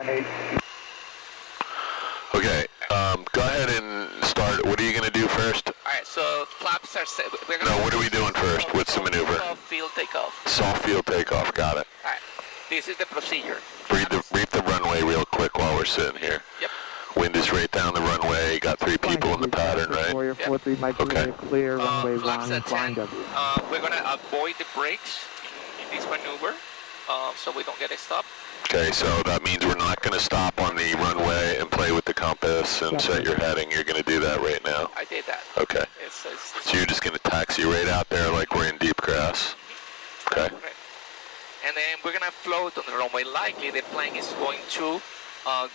Okay, go ahead and start. What are you going to do first? Alright, so flaps are set. No, what are we doing first? What's the maneuver? Soft field takeoff. Soft field takeoff, got it. Alright, this is the procedure. Brief the runway real quick while we're sitting here. Yep. Wind is right down the runway. Got 3 people in the pattern, right? Yep. Okay. Clear runway flaps 1, at flying 10. W. We're going to avoid the brakes in this maneuver, so we don't get a stop. Okay, so that means we're not going to stop on the runway and play with the compass and set your heading. You're going to do that right now. I did that. Okay. So you're just going to taxi right out there like we're in deep grass. Okay. Right. And then we're going to float on the runway. Likely the plane is going to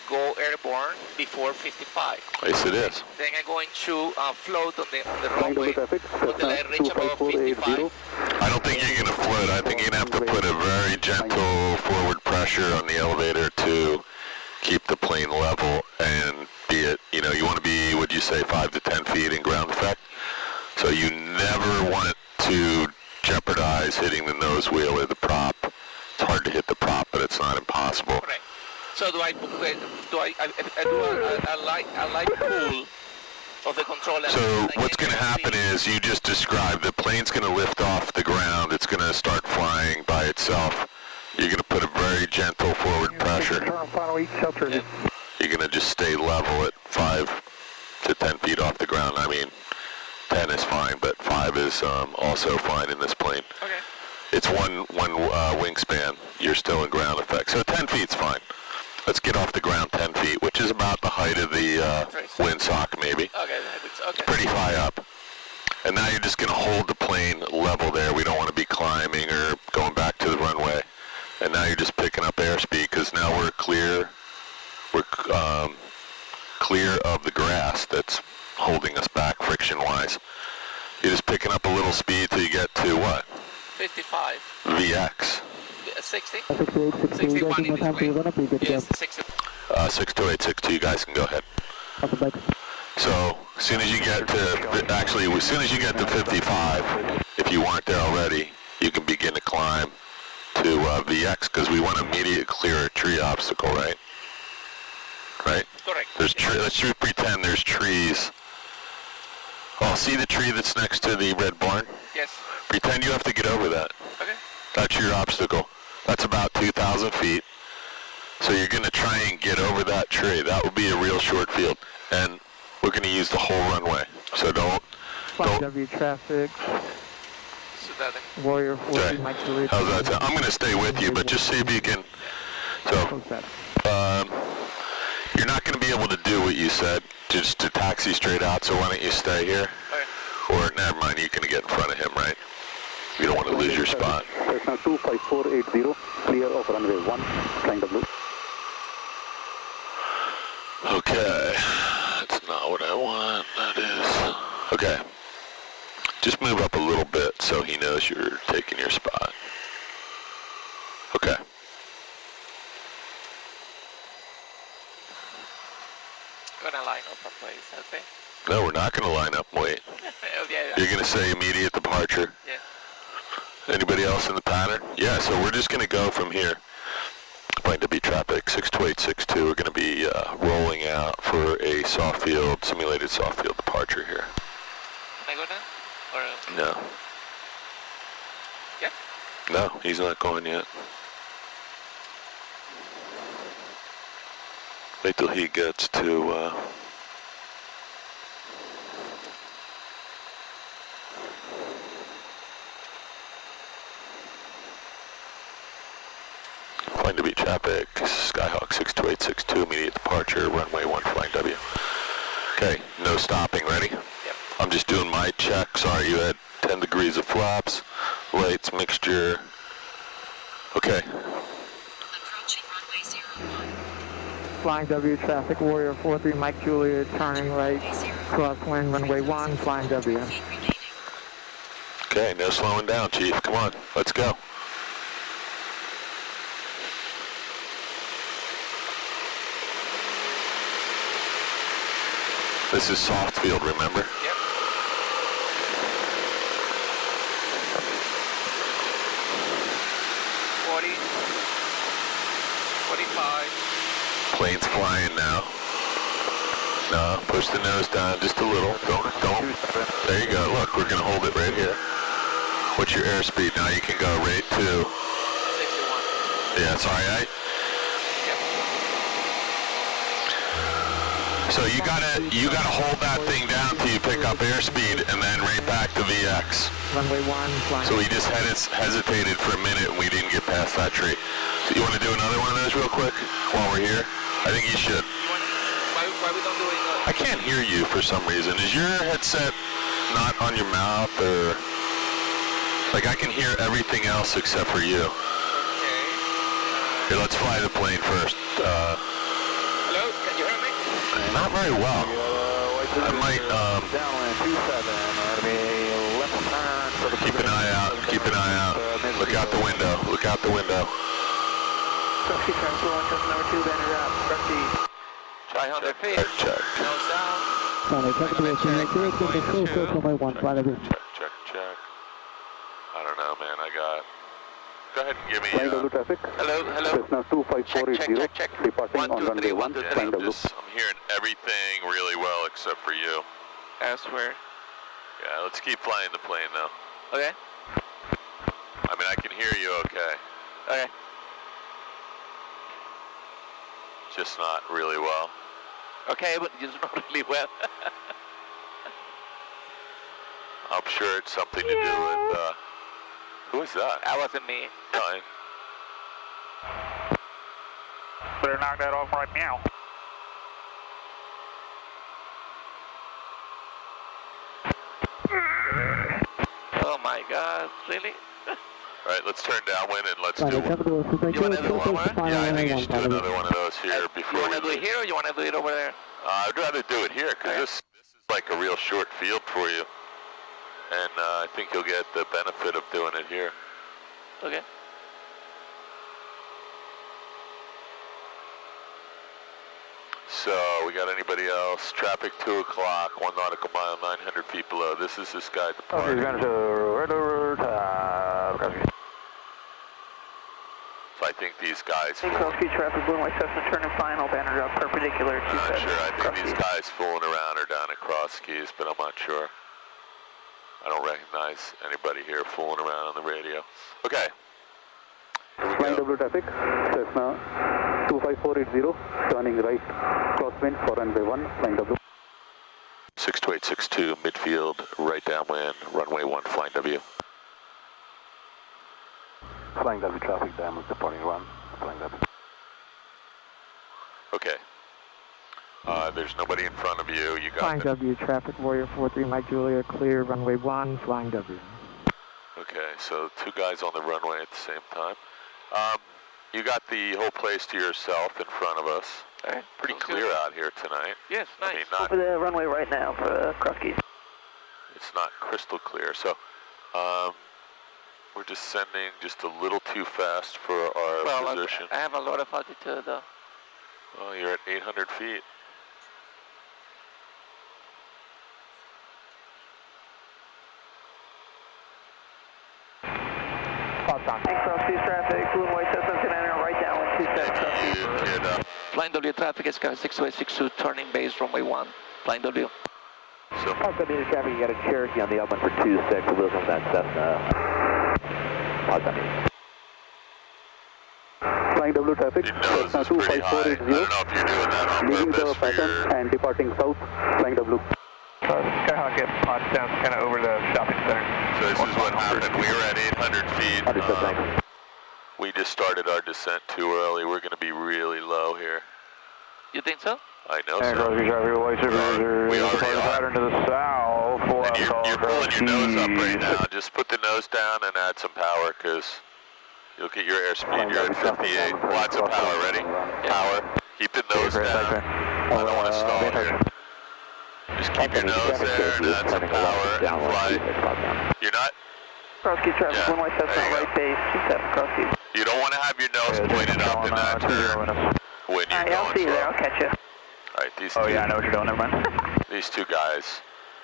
go airborne before 55. Yes, it is. Then I'm going to float on the runway until I reach above 55. I don't think you're going to float. I think you're going to have to put a very gentle forward pressure on the elevator to keep the plane level and be it, you know, you want to be, would you say, 5 to 10 feet in ground effect? So you never want to jeopardize hitting the nose wheel or the prop. It's hard to hit the prop, but it's not impossible. Right. So do I do a light pull of the controller? So what's going to happen is you just described the plane's going to lift off the ground. It's going to start flying by itself. You're going to put a very gentle forward pressure. You're going to just stay level at 5 to 10 feet off the ground. I mean, 10 is fine, but 5 is also fine in this plane. Okay. It's one wingspan. You're still in ground effect. So 10 feet's fine. Let's get off the ground 10 feet, which is about the height of the windsock, maybe. Okay. Pretty high up. And now you're just going to hold the plane level there. We don't want to be climbing or going back to the runway. And now you're just picking up airspeed because now we're clear. We're clear of the grass that's holding us back friction-wise. You're just picking up a little speed till you get to what? 55. VX. 60? 61 in this way. Yes, 60. 62862, you guys can go ahead. So, as soon as you get to, actually, as soon as you get to 55, if you weren't there already, you can begin to climb to VX, because we want to immediately clear a tree obstacle, right? Right? Correct. Let's just pretend there's trees. Oh, see the tree that's next to the red barn? Yes. Pretend you have to get over that. Okay. That's your obstacle. That's about 2,000 feet. So you're going to try and get over that tree. That would be a real short field. And we're going to use the whole runway. So don't. W traffic. Warrior 40, okay. Mike Juliet. How's that sound? I'm going to stay with you, but just see if you can. So, you're not going to be able to do what you said, just to taxi straight out. So why don't you stay here? Okay. Or never mind, you're going to get in front of him, right? You don't want to lose your spot. Cessna 25480, clear of runway 1, flying W. Okay, that's not what I want, that is. Okay, just move up a little bit so he knows you're taking your spot. Okay. Gonna line up a place, okay? No, we're not going to line up and wait. Yeah. You're going to say immediate departure? Yeah. Anybody else in the pattern? Yeah, so we're just going to go from here. Going to be traffic 62862. We're going to be rolling out for a soft field, simulated soft field departure here. Can I go now? Or, No. Yeah? No, he's not going yet. Wait till he gets to, Going to be traffic, Skyhawk 62862, immediate departure, runway 1, flying W. Okay, no stopping, ready? Yep. I'm just doing my check. Sorry, you had 10 degrees of flaps, lights, mixture. Okay. Approaching runway 01. Flying W traffic, Warrior 43, Mike Juliet, turning right, crosswind, runway 1, flying W. Okay, no slowing down, Chief. Come on, let's go. This is soft field, remember? Yep. 40, 45, Plane's flying now. No, push the nose down just a little. Don't. There you go. Look, we're gonna hold it right here. What's your airspeed? Now you can go right to. 61. Yeah, sorry. So you gotta hold that thing down till you pick up airspeed, and then right back to VX. Runway 1, flying. So we just hesitated for a minute, and we didn't get past that tree. So you want to do another one of those real quick while we're here? I think you should. Why we don't do it? I can't hear you for some reason. Is your headset not on your mouth, or like I can hear everything else except for you? Okay. Here, let's fly the plane first. Hello, can you hear me? Not very well. I might Downwind 27, left turn for the keep an eye out. Keep an eye out. Look out the window. Look out the window. Cross-key transfer 1, just number 2, banner wrap, cross-key. Try 100 feet. Check. Nose down. Runway 7, runway 1, flying W. Check. I don't know, man. Go ahead and give me. Flying W traffic. Hello. Cessna 25480. Check. Departing 1, on 2, 3, runway 1, 1, 2, 3. flying W. I'm hearing everything really well except for you. I swear. Yeah, let's keep flying the plane though. Okay. I mean, I can hear you okay. Okay. Just not really well. Okay, but just not really well. I'm sure it's something to do with, who is that? That wasn't me. Fine. Better knock that off right now. Oh my God, really? All right, let's turn downwind and let's do one. You want to do one more? Yeah, I think you should do another one of those here before You want to we do it here or you want to do it over there? I'd rather do it here because this is like a real short field for you. And I think you'll get the benefit of doing it here. Okay. So, we got anybody else? Traffic 2 o'clock, 1 nautical mile, 900 feet below. This is this guy departing. So I think these guys... Cross-key traffic, blue white Cessna, turn and final, banner drop perpendicular to I'm not sure. I think these guys fooling around are down at cross keys, but I'm not sure. I don't recognize anybody here fooling around on the radio. Okay. Here we Flying go. W traffic. Cessna 25480. Turning right. Crosswind for runway 1. Flying W. 62862, midfield, right downwind, runway 1, flying W. Flying W traffic, downwind departing 1. Flying W. Okay. There's nobody in front of you. You got Flying the... W, traffic, Warrior 43, Mike Julia, clear, runway 1, flying W. Okay, so 2 guys on the runway at the same time. You got the whole place to yourself in front of us. All right. Pretty Sounds clear good. out here tonight. Yes, nice. I mean, not, Over the runway right now for cross keys. it's not crystal clear. So, we're descending just a little too fast for our position. I have a lot of altitude though. Oh, you're at 800 feet. Cross keys traffic, blue and white Cessna, commander, right downwind 27, cross keys. You cleared up. Flying W traffic is Sky 6862, turning base runway 1. Flying W. So, W traffic, you got a Cherokee on the upwind for 26. We'll from that Cessna. Flying W traffic. your nose is pretty high. I don't know if you're doing that on Leaving purpose the for pattern your... and departing south. Flying W. Skyhawk gets pods down kind of over the shopping center. So this is what happened. We were at 800 feet. We just started our descent too early. We're going to be really low here. You think so? I know And so. cross traffic, white supervisor. We already are. Pattern to the south. And you're pulling your nose up right now. Just put the nose down and add some power because you'll get your airspeed. You're at 58. Lots of power. Ready? Power. Keep the nose down. I don't want to stall here. Just keep your nose there and add some power and fly. You're not... Cross key traffic, Yeah, blue and white Cessna, there you right base, 27, cross keys. You don't want to have your nose pointed up in that turn when you're Alright, I'll going see you there, slow. I'll catch you. Alright, these Oh two, yeah, I know what you're doing, never mind. these 2 guys.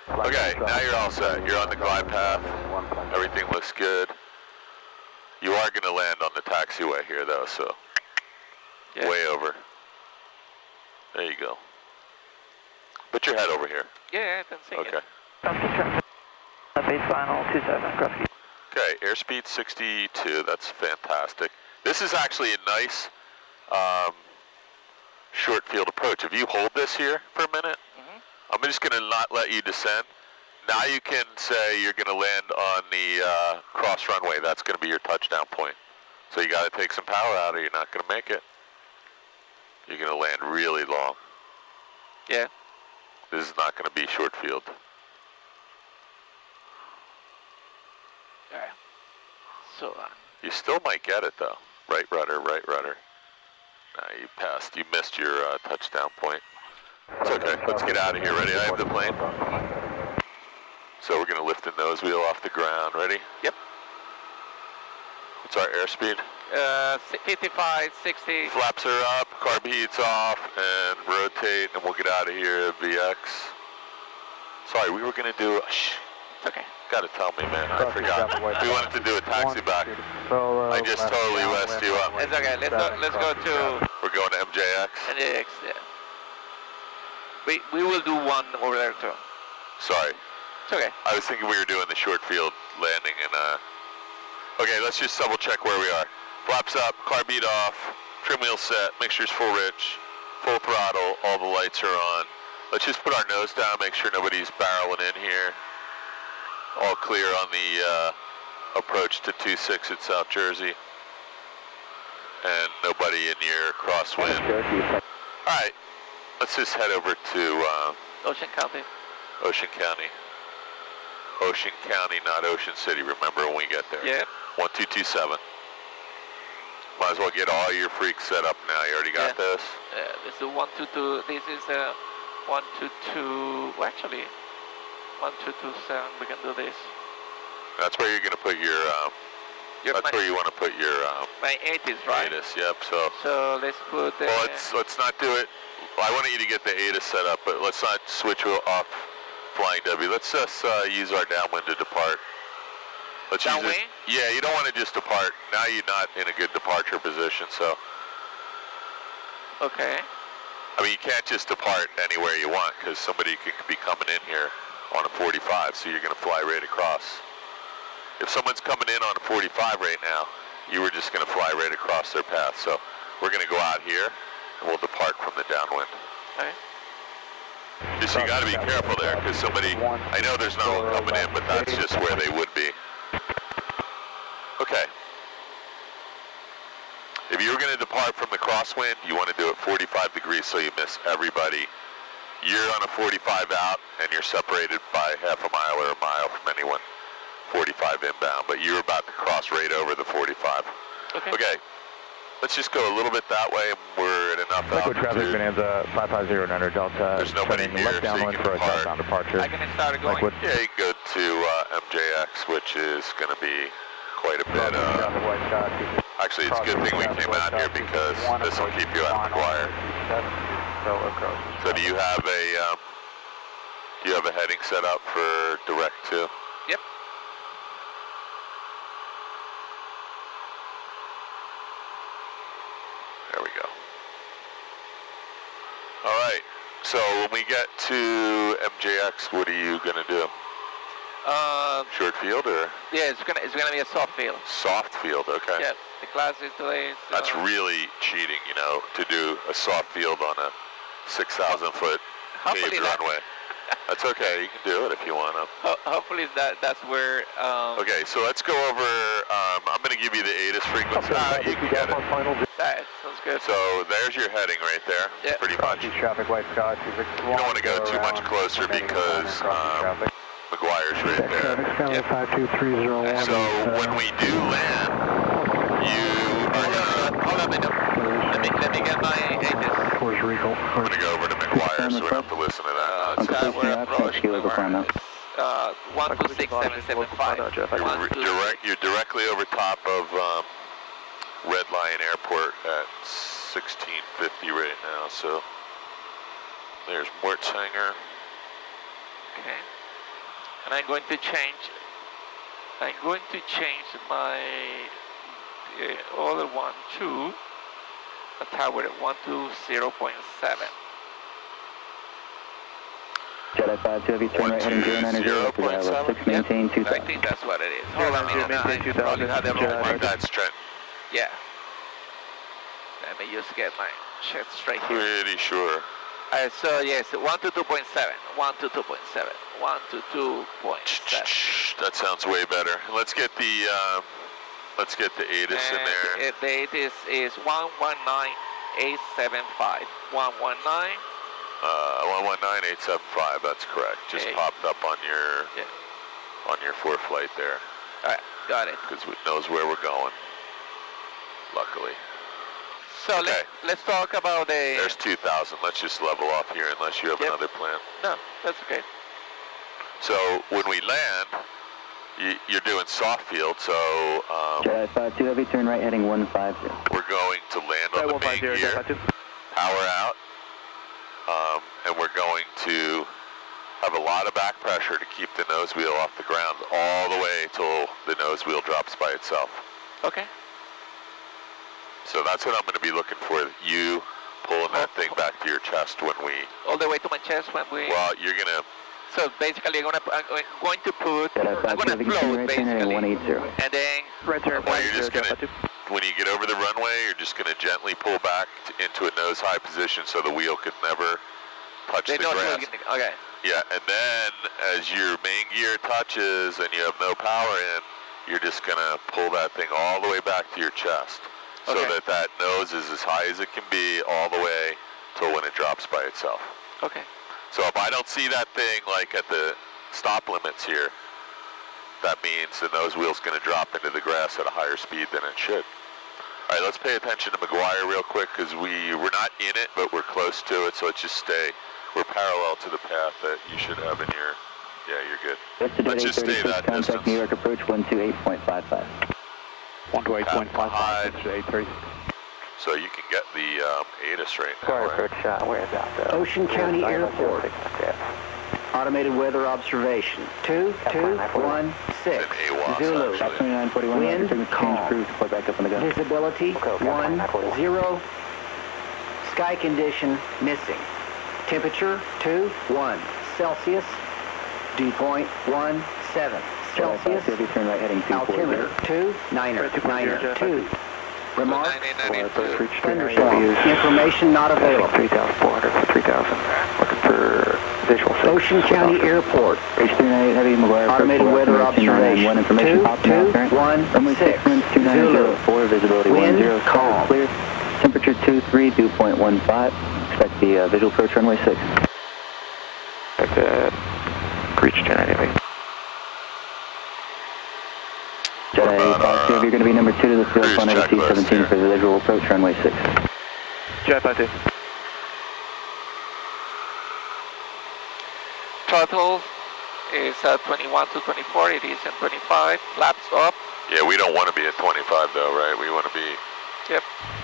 Okay, now you're all set. You're on the glide path. Everything looks good. You are going to land on the taxiway here though, so Yeah. way over. There you go. Put your head over here. Yeah, I can see Okay. it. Base final 27, cross. Okay, airspeed 62, that's fantastic. This is actually a nice short field approach. If you hold this here for a minute, I'm just gonna not let you descend. Now you can say you're gonna land on the cross runway. That's gonna be your touchdown point. So you gotta take some power out or you're not gonna make it. You're gonna land really long. Yeah. This is not gonna be short field. Alright. So, You still might get it though. Right rudder, right rudder. Nah, you passed. You missed your touchdown point. It's okay. Let's get out of here. Ready? I have the plane. So we're going to lift the nose wheel off the ground. Ready? Yep. What's our airspeed? 55, 60. Flaps are up, carb heat's off, and rotate, and we'll get out of here at VX. Sorry, we were going to do... Shh. It's okay. Gotta tell me, man. I forgot. We wanted to do a taxi back. I just totally messed you up. It's okay. Let's go to We're going to MJX? KMJX. Yeah. We will do one over there too. Sorry. It's okay. I was thinking we were doing the short field landing and okay, let's just double check where we are. Flaps up, carb beat off, trim wheel set, mixture's full rich, full throttle, all the lights are on. Let's just put our nose down, make sure nobody's barreling in here. All clear on the approach to 26 at South Jersey. And nobody in your crosswind. Alright, let's just head over to Ocean County. Ocean County. Ocean County, not Ocean City, remember when we get there. Yep. 1227. Might as well get all your freaks set up now. You already got this? This is 122. This is 122. Well, actually, 1227. We can do this. That's where you're going to put your. That's where you want to put your. My 80s, right? ATIS, yep. So let's put. Well, let's not do it. I wanted you to get the ATIS set up, but let's not switch off Flying W. Let's just use our downwind to depart. Let's downwind? use it. Yeah, you don't want to just depart. Now you're not in a good departure position, so. Okay. I mean, you can't just depart anywhere you want because somebody could be coming in here on a 45, so you're going to fly right across. If someone's coming in on a 45 right now, you were just going to fly right across their path. So we're going to go out here and we'll depart from the downwind. Okay. Just you got to be careful there because somebody, I know there's no one coming in, but that's just where they would be. Okay. If you were going to depart from the crosswind, you want to do it 45 degrees so you miss everybody. You're on a 45 out and you're separated by half a mile or a mile from anyone 45 inbound, but you're about to cross right over the 45. Okay. Let's just go a little bit that way and we're at enough altitude. Traffic, Bonanza 550 under Delta. There's nobody here, left downwind for a southbound departure. I can start going. Yeah, you can go to MJX, which is going to be quite a bit. Actually, it's a good thing we came out here because this will keep you out of McGuire. So do you have a heading set up for direct to? Yep. There we go. All right. So when we get to MJX, what are you going to do? Short field or? Yeah, it's gonna be a soft field. Soft field, okay. Yeah, the class is today. That's really cheating, you know, to do a soft field on a 6,000 foot paved runway. That's okay, you can do it if you want to. Hopefully that's where... Okay, so let's go over, I'm going to give you the ATIS frequency. You can get it. That sounds good. So there's your heading right there, pretty much. Traffic light Scott. You don't want to go too much closer because McGuire's right there. Yep. So when we do land, you are going to... Hold on a minute. Let me get my ATIS. Towards Regal. I'm going to go over to McGuire so we don't have to listen to that. We're approaching. 126.775. You're directly over top of Red Lion Airport at 1650 right now, so there's Mortsanger. Okay. And I'm going to change my other one to a tower at 120.7. Jedi 5 Heavy, turn right heading 090, 6, maintain 2000. I think that's what it is. Hold on a minute, I probably had the wrong one. That's Trent. Yeah. Let me just get my shit straight here. Pretty sure. Alright, so yes, 1 to 2.7, 1 to 2.7, 1 to 2.7. That sounds way better. Let's get the ATIS in there. The ATIS is 119875. 119. 119875. That's correct. Just popped up on your fore flight there. All right, got it. Because it knows where we're going. Luckily. So okay. let's talk about the. There's 2,000. Let's just level off here unless you have another plan. No, that's okay. So when we land, you're doing soft field. So Jedi 5 2 Heavy, turn right heading 150. we're going to land on the main gear. Power out. And we're going to have a lot of back pressure to keep the nose wheel off the ground all the way till the nose wheel drops by itself. Okay. So that's what I'm going to be looking for. You pulling that thing back to your chest when we... All the way to my chest when we... Well, you're going to... So basically, I'm going to float basically, and then... Well, you're just going to... When you get over the runway, you're just going to gently pull back into a nose high position so the wheel could never touch the grass. Okay. Yeah, and then as your main gear touches and you have no power in, you're just going to pull that thing all the way back to your chest so that nose is as high as it can be all the way till when it drops by itself. Okay. So if I don't see that thing like at the stop limits here, that means the nose wheel's going to drop into the grass at a higher speed than it should. All right, let's pay attention to McGuire real quick because we're not in it, but we're close to it, so let's just stay. We're parallel to the path that you should have in your... Yeah, you're good. Let's just stay that distance. Contact New York approach 128.55. 128.55, 83. So you can get the ATIS right now, right? Where's that? Ocean County Airport. Automated weather observation. 2216. Zulu. Wind calm. Visibility 10. Sky condition missing. Temperature 21 Celsius. Dew point 17 Celsius. Altimeter 2992. Remark. Thunderstorm. Information not available. 3,400 for 3,000. Looking for visual. Ocean County Airport. H38 Heavy, McGuire. Automated weather observation. 2216. Zulu. 4, visibility Wind 10. calm. Clear. Temperature 23, dew point 15. Expect the visual approach runway 6. Expect to reach 10 Heavy. Jedi 5 you're going to be number 2 to the field, flight C-17 for the visual approach runway 6. Jedi 5 2. Throttle is 21 to 24. It is in 25. Flaps up. Yeah, we don't want to be at 25 though, right? We want to be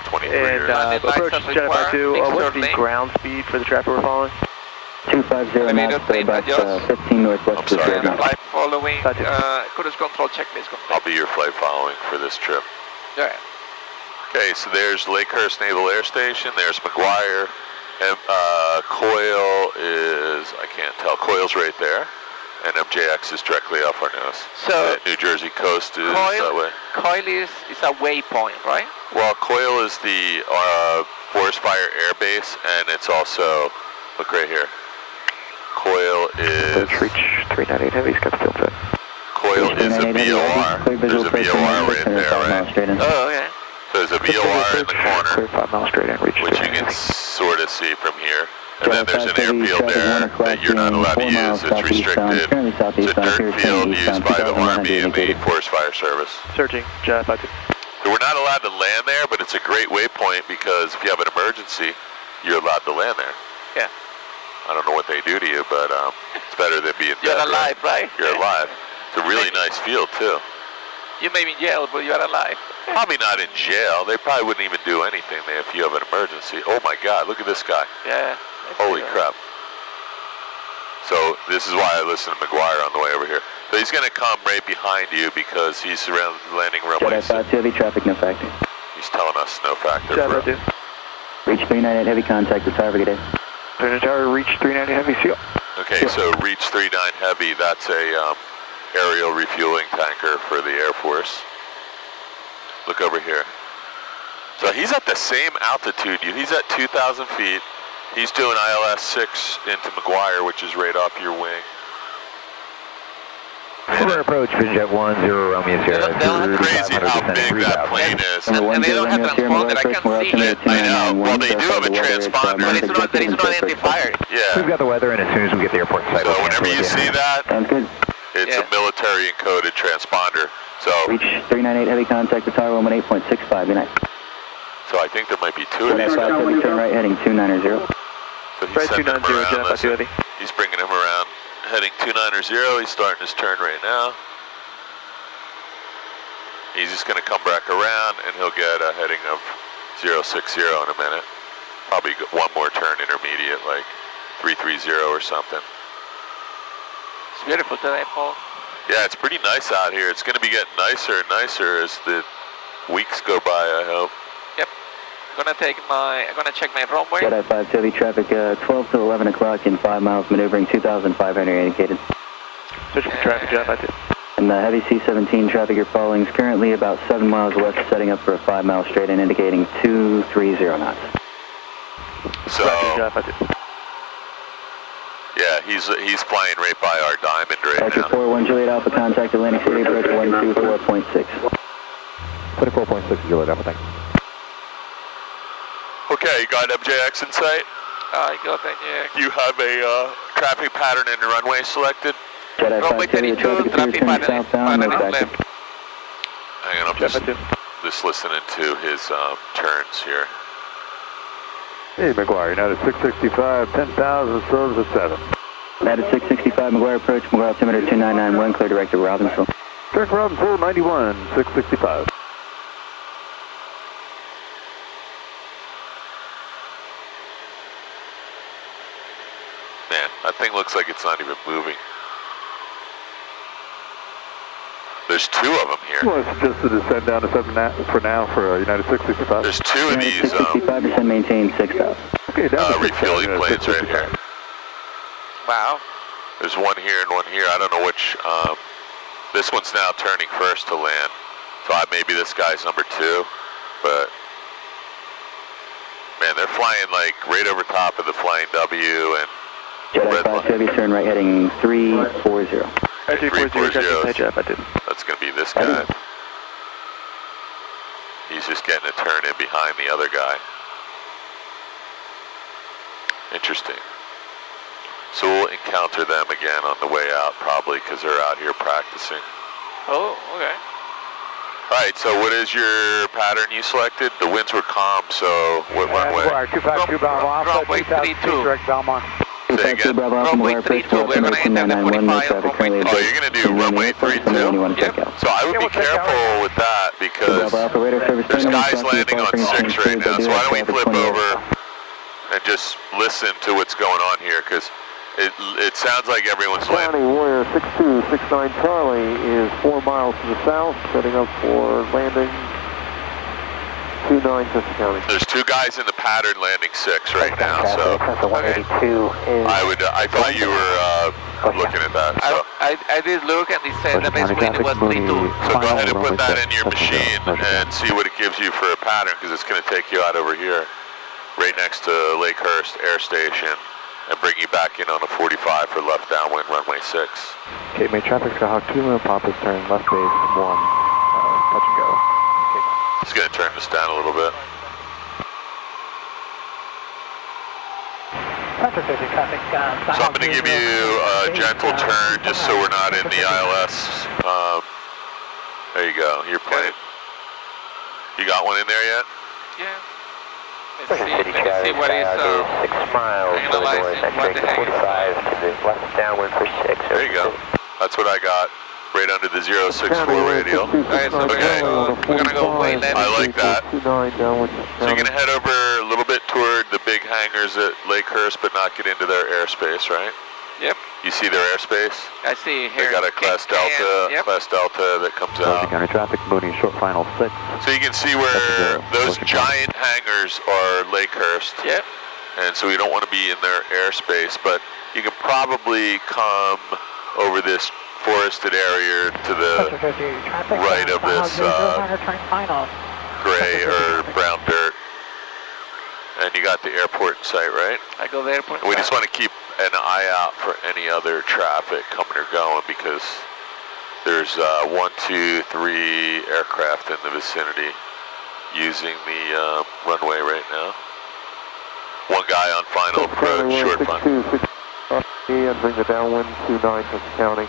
23 And approach Jedi 5 2. What's the ground speed for the traffic we're following? 250 knots, so about 15 northwest of the and flight following, cruise control, checklist complete. I'll be your flight following for this trip. Yeah. Okay, so there's Lakehurst Naval Air Station, there's McGuire, and Coil is, I can't tell, Coil's right there, and KMJX is directly off our nose. So New Jersey coast is that way. Coil is a waypoint, right? Well, Coil is the Forest Fire Air Base, and it's also, look right here. Coil is... Let's reach 398 Heavy, Scottsdale set. Coil is a VOR. There's a VOR right there, right? Oh, okay. So there's a VOR in the corner, Clear 5 miles straight and reach which you can sort of see from here. And then there's an airfield there that you're not allowed to use. It's restricted. It's a dirt field used by the Army and the Forest Fire Service. Searching, Jedi 5 2. So we're not allowed to land there, but it's a great waypoint because if you have an emergency, you're allowed to land there. Yeah. I don't know what they do to you, but it's better than being dead. You're alive, right? You're alive. It's a really nice field, too. You may be in jail, but you're alive. Probably not in jail. They probably wouldn't even do anything there if you have an emergency. Oh, my God. Look at this guy. Yeah. Holy crap. So this is why I listen to McGuire on the way over here. So he's going to come right behind you because he's landing runway. Jedi 5 2 Heavy, traffic no factor. He's telling us no factor. Jedi 5 2. Reach 398 Heavy, contact the Tower Brigade. Turn to tower, reach 390 Heavy, seal. Okay, so reach 39 Heavy, that's a aerial refueling tanker for the Air Force. Look over here. So he's at the same altitude. He's at 2,000 feet. He's doing ILS 6 into McGuire, which is right off your wing. Clear approach, Jet 10 Romeo Sierra. Crazy how big that plane is. And they don't have transponder, I can see it. I know. Well, they do have a transponder. But there is no identifier. Yeah. We've got the weather, and as soon as we get the airport site, So whenever you see that, it's a military encoded transponder. So reach 398 heavy contact with tower 18.65. Good night. So I think there might be two of these. Turn right heading 290. So he's Right, sending him 290, around. Jeff, I Listen, do it. he's bringing him around. Heading 290. He's starting his turn right now. He's just going to come back around, and he'll get a heading of 060 in a minute. Probably one more turn intermediate, like 330 or something. It's beautiful today, Paul. Yeah, it's pretty nice out here. It's going to be getting nicer and nicer as the weeks go by, I hope. Yep. I'm gonna check my runway. Jet 5 heavy traffic 12 to 11 o'clock in 5 miles, maneuvering 2,500 indicated. Search for traffic, Jeff, I did. And the heavy C-17 traffic you're following is currently about 7 miles west, setting up for a 5 mile straight and indicating 230 knots. So, Roger, Jeff, I did. yeah, he's flying right by our diamond right Archer now. 41 Juliet Alpha, contact Atlantic City, approach 124.6. 24.6 Juliet Alpha, thanks. Okay, you got MJX in sight? I got that, yeah. You have a traffic pattern and runway selected? Jet Runway 5 32, traffic traffic appears turning pattern southbound, no is traffic. left. Hang on, I'm Jeff, I did. just listening to his turns here. Hey, McGuire, United 665, 10,000, service at 7. United 665, McGuire approach, McGuire altimeter 2991, clear direct to Robbinsville. Direct Robbinsville, 91, 665. Man, that thing looks like it's not even moving. There's two of them here. Well, it's just to descend down to 7 for now for United 665. There's two of United these 665, maintain 6,000. Okay, down to 6,000, refueling planes right 665. here. Wow. There's one here and one here. I don't know which. This one's now turning first to land. So maybe this guy's number 2. But, man, they're flying like right over top of the Flying W and Jet 5 heavy, turn right heading 340. Actually, 4-0, Jeff, I did. That's going to be this guy. He's just getting a turn in behind the other guy. Interesting. So we'll encounter them again on the way out, probably, because they're out here practicing. Oh, okay. All right, so what is your pattern you selected? The winds were calm, so what runway? McGuire 252 Bravo Alpha, Runway 2000 32. direct Belmont. Say again. Bravo Alpha, Runway McGuire 32, approach, we're gonna enter the 991, no 45 traffic, runway currently Oh, you're going to do runway 32? Yep. So I would be careful with that because Bravo Alpha, radar service there's terminal, guys traffic landing on offering 6 change right codes, now, I do so why have don't we traffic flip 28. over and just listen to what's going on here, because it sounds like everyone's County landing. Warrior 6269 Charlie is 4 miles to the south, setting up for landing 29 Fisk County. There's 2 guys in the pattern landing 6 right now, so The 182 is... I thought you were looking at that. So, I did look and it said the best wind was 32. so go ahead and put that in your machine and see what it gives you for a pattern, because it's going to take you out over here, right next to Lakehurst Air Station, and bring you back in on a 45 for left downwind runway 6. Cape May traffic, Skyhawk 2, Moon Pompous turn, left base 1, touch and go. Just going to turn this down a little bit. So I'm going to give you a gentle turn just so we're not in the ILS. There you go, your plane. You got one in there yet? Yeah. Let's see what is 6 miles, analyzing what the heck is 45 to the left downwind for 6. There you go. That's what I got. Right under the 064 radial. Alright, so Okay. we're gonna go way left. I like that. 29 downwind. So you're going to head over a little bit toward the big hangars at Lakehurst, but not get into their airspace, right? Yep. You see their airspace? I see here. They got a class Delta, Yep. class Delta that comes out. County traffic, Mooney, short final 6. So you can see where those giant hangars are Lakehurst. Yep. And so we don't want to be in their airspace, but you can probably come over this forested area to the right of this gray or brown dirt. And you got the airport in sight, right? I go to the airport. We just want to keep an eye out for any other traffic coming or going because there's 1, 2, 3 aircraft in the vicinity using the runway right now. One guy on final approach, short final. And bring the downwind to 9 to counting.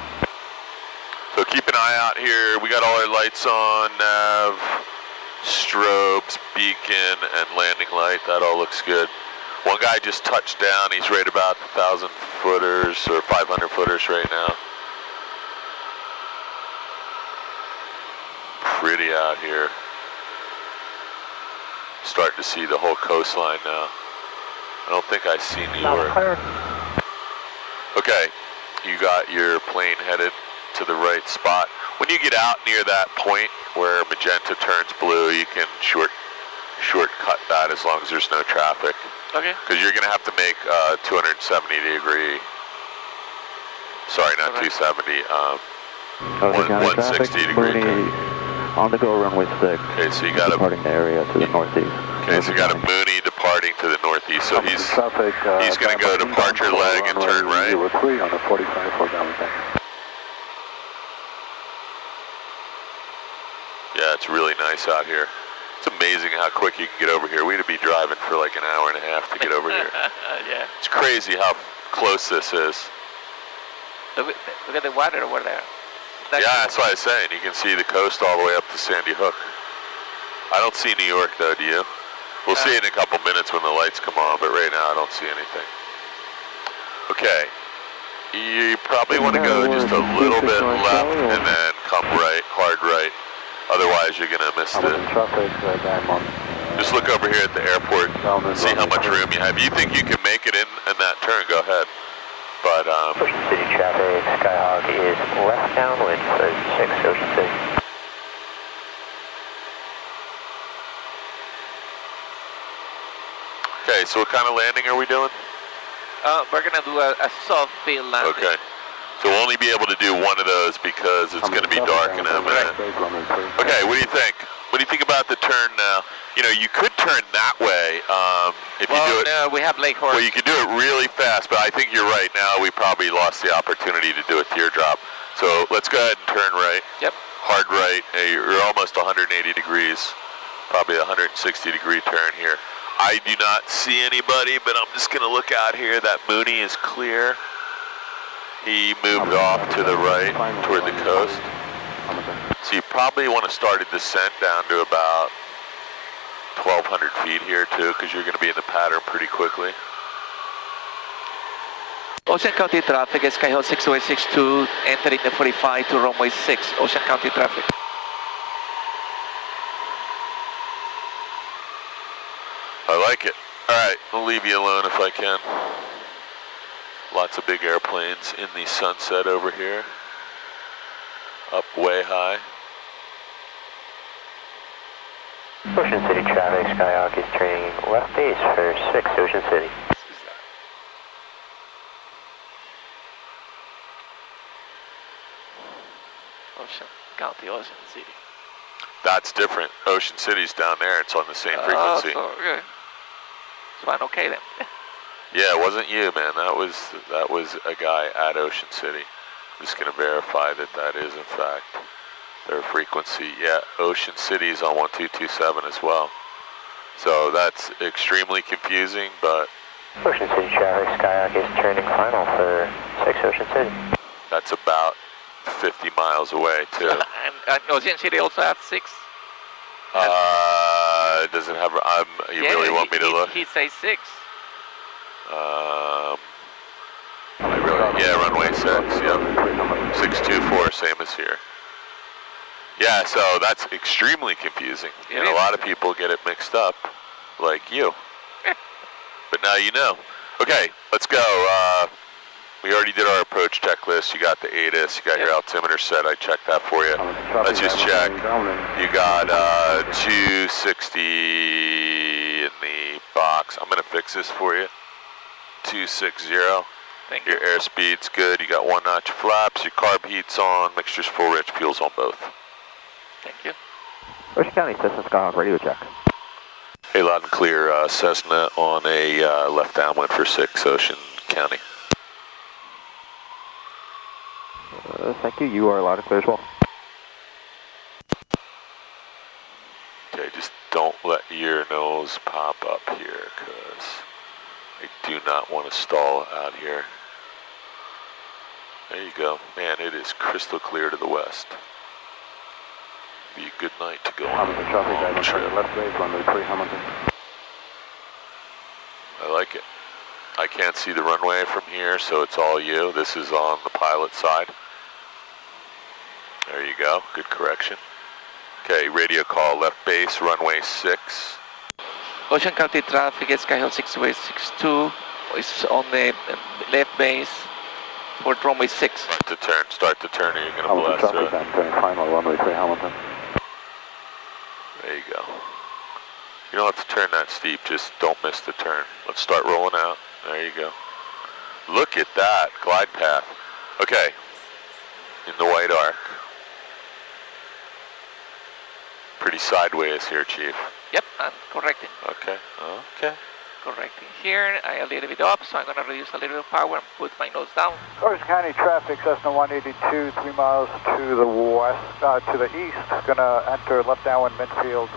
So keep an eye out here. We got all our lights on, nav, strobes, beacon, and landing light. That all looks good. One guy just touched down. He's right about 1,000 footers or 500 footers right now. Pretty out here. Starting to see the whole coastline now. I don't think I see New York. Okay, you got your plane headed to the right spot. When you get out near that point where magenta turns blue, you can shortcut that as long as there's no traffic. Okay. Because you're going to have to make 270 degree, sorry, not 270, 160 degree turn. On the go, runway 6. Okay, so you got departing the area to the northeast. Okay, so you got a Mooney departing to the northeast. So he's going to go departure leg and turn right. 03 on the 45 for down. Yeah, it's really nice out here. It's amazing how quick you can get over here. We'd be driving for like an hour and a half to get over here. Yeah. It's crazy how close this is. Look at the water over there. That's what I was saying. You can see the coast all the way up to Sandy Hook. I don't see New York though, do you? We'll see it in a couple minutes when the lights come on, but right now I don't see anything. Okay. You probably want to go just a little bit left and then come right, hard right. Otherwise you're going to miss the... Just look over here at the airport and see how much room you have. You think you can make it in that turn, go ahead. But, Ocean City traffic, Skyhawk is left downwind for 6 Ocean City. okay, so what kind of landing are we doing? We're going to do a soft field landing. Okay. So we'll only be able to do one of those because it's going to be dark in a minute. Okay, what do you think? What do you think about the turn now? You know, you could turn that way if you do it. No, we have Lake Horse. Well, you could do it really fast, but I think you're right. Now we probably lost the opportunity to do a teardrop. So let's go ahead and turn right. Yep. Hard right. You're almost 180 degrees. Probably a 160 degree turn here. I do not see anybody, but I'm just going to look out here. That Mooney is clear. He moved off to the right toward the coast. So you probably want to start a descent down to about 1,200 feet here too, because you're going to be in the pattern pretty quickly. Ocean County traffic, Skyhawk 60862, entering the 45 to runway 6, Ocean County traffic. I like it. All right, I'll leave you alone if I can. Lots of big airplanes in the sunset over here. Up way high. Ocean City traffic, Skyhawk is turning left base for 6 Ocean City. Ocean County, Ocean City. That's different. Ocean City's down there. It's on the same frequency. So, okay. So I'm okay then. Yeah, it wasn't you, man. That was a guy at Ocean City. I'm just going to verify that that is, in fact, their frequency. Yeah, Ocean City's on 1227 as well. So that's extremely confusing, but... Ocean City traffic, Skyhawk is turning final for 6 Ocean City. That's about 50 miles away, too. and Ocean City also has 6? It doesn't have... you really want me to look? He says 6. Yeah, runway 6, yep. 624, same as here. Yeah, so that's extremely confusing. And a lot of people get it mixed up, like you. But now you know. Okay, let's go. We already did our approach checklist. You got the ATIS, you got your altimeter set. I checked that for you. Let's just check. You got 260 in the box. I'm going to fix this for you. 260. Thank you. Your airspeed's good. You got 1 notch flaps. Your carb heat's on. Mixture's full rich. Fuel's on both. Thank you. Ocean County, Cessna Skyhawk, radio check. Hey, loud and clear. Cessna on a left downwind for 6, Ocean County. Thank you. You are loud and clear as well. Okay, just don't let your nose pop up here, because I do not want to stall out here. There you go. Man, it is crystal clear to the west. Be a good night to go on a long trip. left base, runway 3, Hamilton. I like it. I can't see the runway from here, so it's all you. This is on the pilot side. There you go. Good correction. Okay, radio call left base, runway 6. Ocean County traffic is Skyhawk 62862 is on the left base for runway 6. Start to turn, or you're going to blast through it. Turning final, runway 3, Hamilton. There you go. You don't have to turn that steep, just don't miss the turn. Let's start rolling out. There you go. Look at that glide path. Okay, in the white arc. Pretty sideways here, Chief. Yep, I'm correcting. Okay, okay. Correcting here. I a little bit up, so I'm going to reduce a little bit of power and put my nose down. Ocean County traffic, Cessna 182, 3 miles to the west, to the east. Going to enter left downwind midfield.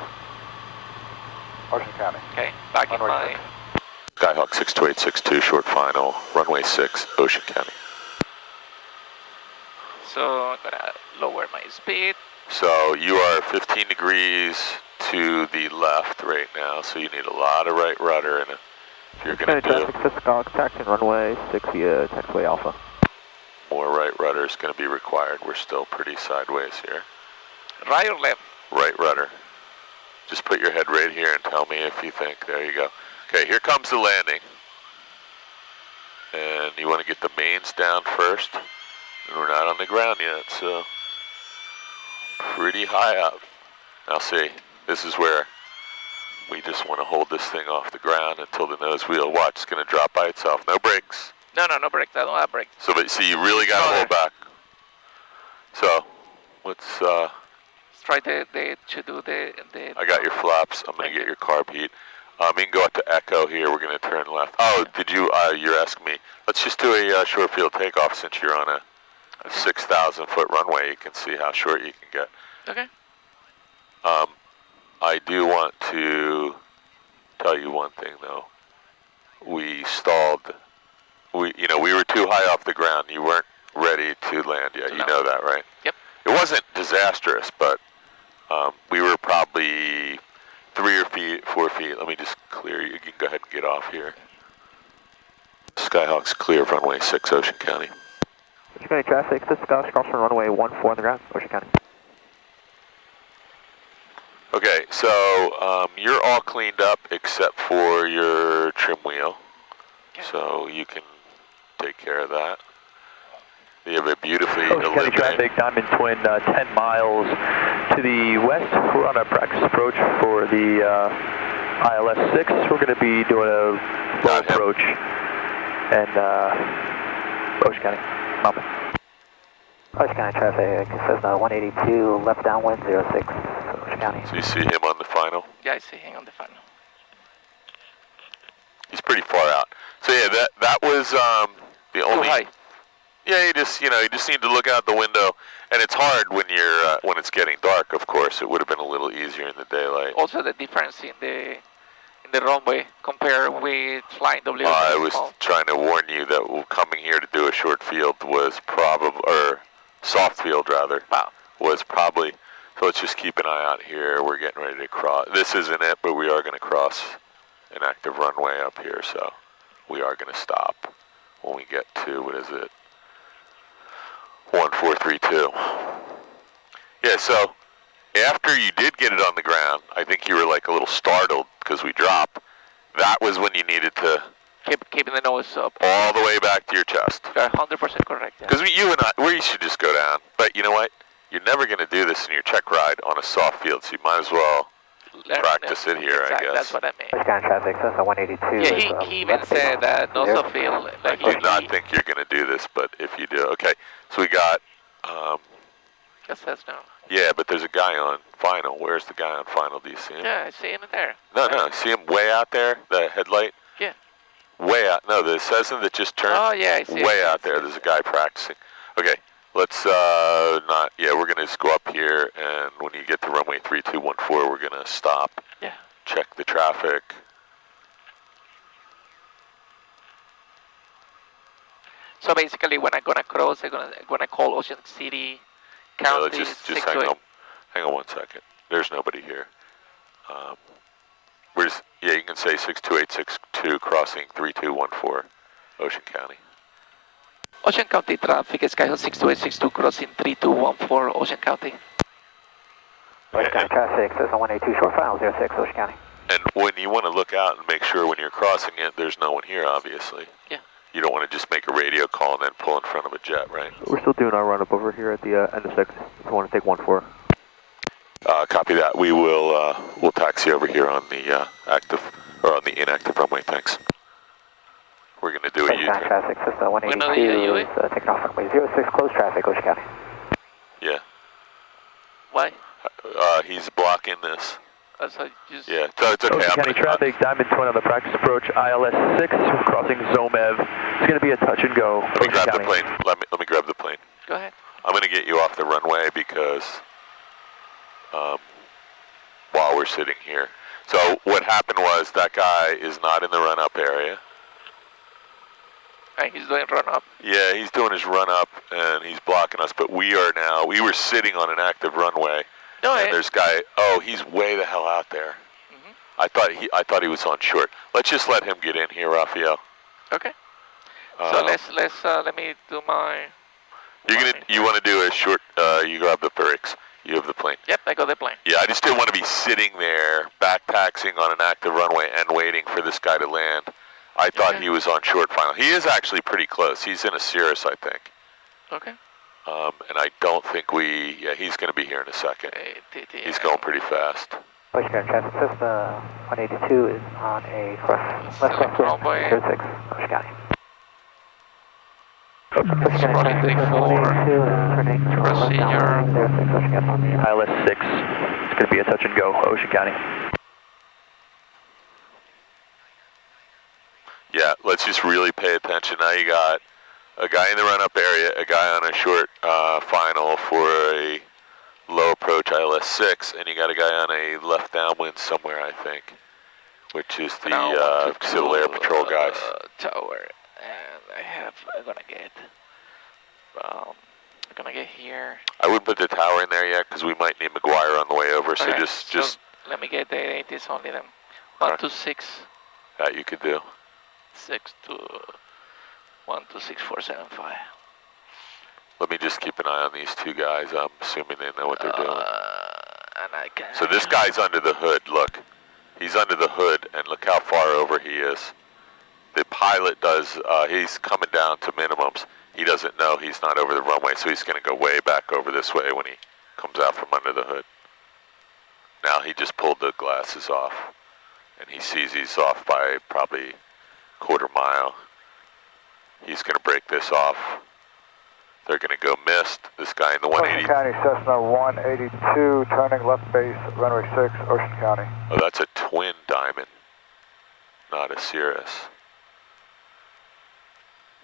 Ocean County. Okay, back in my... Skyhawk 62862, short final, runway 6, Ocean County. So I'm going to lower my speed. So you are 15 degrees to the left right now, so you need a lot of right rudder, and if you're going to do traffic, Cessna taxiing runway 6 via taxiway Alpha. more right rudder is going to be required. We're still pretty sideways here. Right or left? Right rudder. Just put your head right here and tell me if you think. There you go. Okay, here comes the landing. And you want to get the mains down first. And we're not on the ground yet, so pretty high up. Now see, this is where we just want to hold this thing off the ground until the nose wheel, watch, it's going to drop by itself. No brakes. No brakes. I don't have brakes. So, but see, you really got to hold back. So, let's try to do the... I got your flaps. I'm going to get your carb heat. You can go up to Echo here. We're going to turn left. Oh, did you, you're asking me. Let's just do a short field takeoff since you're on a 6,000 foot runway. You can see how short you can get. Okay. I do want to tell you one thing though. We stalled. We were too high off the ground. You weren't ready to land yet. You know that, right? Yep. It wasn't disastrous, but we were probably 3 or 4 feet. Let me just clear you. You can go ahead and get off here. Skyhawk's clear of runway 6, Ocean County. Ocean County traffic, this is Skyhawk crossing runway 14 on the ground, Ocean County. Okay, so you're all cleaned up except for your trim wheel. Okay. So you can take care of that. You have a beautifully County traffic, Diamond Twin, 10 miles to the west. We're on our practice approach for the ILS 6. We're going to be doing a low approach and Ocean County. Mountain. Ocean County traffic, Cessna 182, left downwind 06, Ocean County. So you see him on the final? Yeah, I see him on the final. He's pretty far out. So yeah, that was the only. Too high. Yeah, you just need to look out the window, and it's hard when you're when it's getting dark. Of course, it would have been a little easier in the daylight. Also, the difference in the runway compared with flying W. I was trying to warn you that coming here to do a short field was probably, or soft field rather, was probably. So let's just keep an eye out here. We're getting ready to cross. This isn't it, but we are going to cross an active runway up here, so we are going to stop when we get to, what is it, 1432. Yeah, so after you did get it on the ground, I think you were like a little startled because we dropped. That was when you needed to keeping the nose up all the way back to your chest. You're 100% correct. Because you and I, we should just go down. But you know what? You're never going to do this in your check ride on a soft field, so you might as well practice it here, exactly, I guess. That's what I mean. Ocean County traffic, Cessna 182. Yeah, he even said that no feel. I do not think you're going to do this, but if you do, okay. So we got. Just says no. Yeah, but there's a guy on final. Where's the guy on final? Do you see him? Yeah, I see him there. No. See him way out there? The headlight? Yeah. Way out. No, the Cessna that just turned. Oh, yeah, I see way him. out there. There's a guy practicing. Okay, let's not. Yeah, we're going to just go up here, and when you get to runway 3214, we're going to stop. Yeah. Check the traffic. So basically, when I'm gonna cross, I'm gonna call Ocean City County. Let's just hang on. Hang on 1 second. There's nobody here. We're just, yeah, you can say 62862 crossing 3214 Ocean County. Ocean County traffic, Skyhill 62862 crossing 3214 Ocean County. Ocean County traffic, Cessna 182 short file 06 Ocean County. And when you want to look out and make sure when you're crossing it, there's no one here, obviously. Yeah. You don't want to just make a radio call and then pull in front of a jet, right? We're still doing our run-up over here at the end of 6. If you want to take 1-4. Copy that. We will we'll taxi over here on the active or on the inactive runway. Thanks. We're going to do a Ocean County U-turn. traffic, Cessna 182 is taking off runway 06 closed traffic Ocean County. Yeah. Why? He's blocking this. So just Yeah, so it's okay. Ocean I'm County traffic, Diamond Twin on the practice approach, ILS 6, crossing Zomev. It's going to be a touch and go. Let me grab the plane. Let me grab the plane. go ahead. I'm going to get you off the runway because while we're sitting here. So what happened was that guy is not in the run-up area. And he's doing run up. Yeah, he's doing his run-up and he's blocking us, but we were sitting on an active runway. No, And there's guy, he's way the hell out there. Mm-hmm. I thought he was on short. Let's just let him get in here, Rafael. Okay. So let me do my. You want to do a short? You grab the brakes. You have the plane. Yep, I got the plane. Yeah, I just didn't want to be sitting there back taxiing on an active runway and waiting for this guy to land. I thought he was on short final. He is actually pretty close. He's in a Cirrus, I think. Okay. And I don't think he's going to be here in a second. KTTN. He's going pretty fast. Ocean County traffic, Cessna 182 is on a left cross 06 Ocean County. Running take 4. Procedure. ILS 6, it's going to be a touch and go, Ocean County. Yeah, let's just really pay attention. Now you got a guy in the run-up area, a guy on a short final for a low approach ILS 6, and you got a guy on a left downwind somewhere, I think, which is the Civil Air Patrol guys. Tower, and I'm gonna get here. I wouldn't put the tower in there yet because we might need McGuire on the way over. So okay, just let me get the 80s only then. All 126. That you could do. 126.475. Let me just keep an eye on these two guys. I'm assuming they know what they're doing. And I can. So this guy's under the hood. Look, he's under the hood, and look how far over he is. The pilot does. He's coming down to minimums. He doesn't know he's not over the runway, so he's going to go way back over this way when he comes out from under the hood. Now he just pulled the glasses off, and he sees he's off by probably quarter mile. He's going to break this off. They're going to go missed. This guy in the 180. Ocean County, Cessna 182, turning left base, runway 6, Ocean County. Oh, that's a twin diamond, not a Cirrus.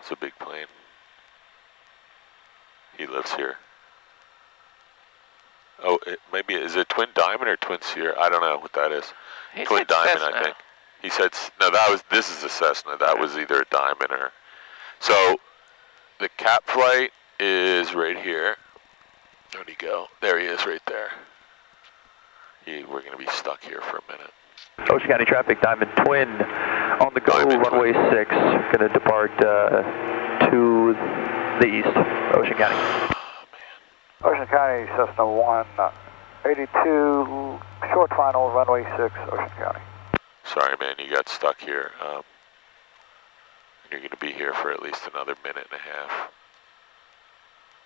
It's a big plane. He lives here. Oh, maybe is it twin diamond or twin Sierra? I don't know what that is. He Twin said diamond, Cessna. I think. He said no. This is a Cessna. That was either a diamond or. So, the cap flight is right here. Where'd he go? There he is, right there. We're going to be stuck here for a minute. Ocean County traffic, Diamond Twin on the go, Diamond runway 6, going to depart to the east, Ocean County. Ocean County, Cessna 182, short final, runway 6, Ocean County. Sorry, man, you got stuck here. You're going to be here for at least another minute and a half.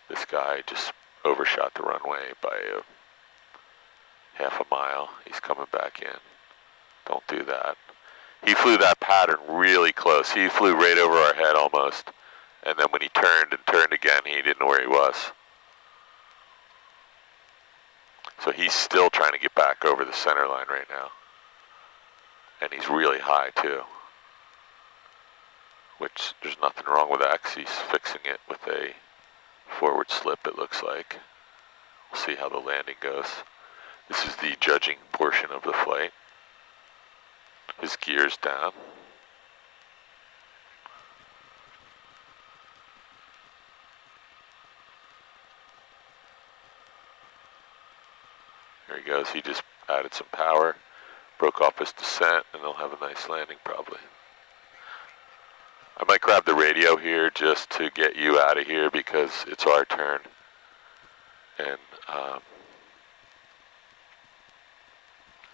This guy just overshot the runway by half a mile. He's coming back in. Don't do that. He flew that pattern really close. He flew right over our head almost. And then when he turned and turned again, he didn't know where he was. So he's still trying to get back over the center line right now. And he's really high too. Which there's nothing wrong with that 'cause he's fixing it with a forward slip, it looks like. We'll see how the landing goes. This is the judging portion of the flight. His gear's down. There he goes. He just added some power, broke off his descent, and they'll have a nice landing probably. I might grab the radio here just to get you out of here because it's our turn. And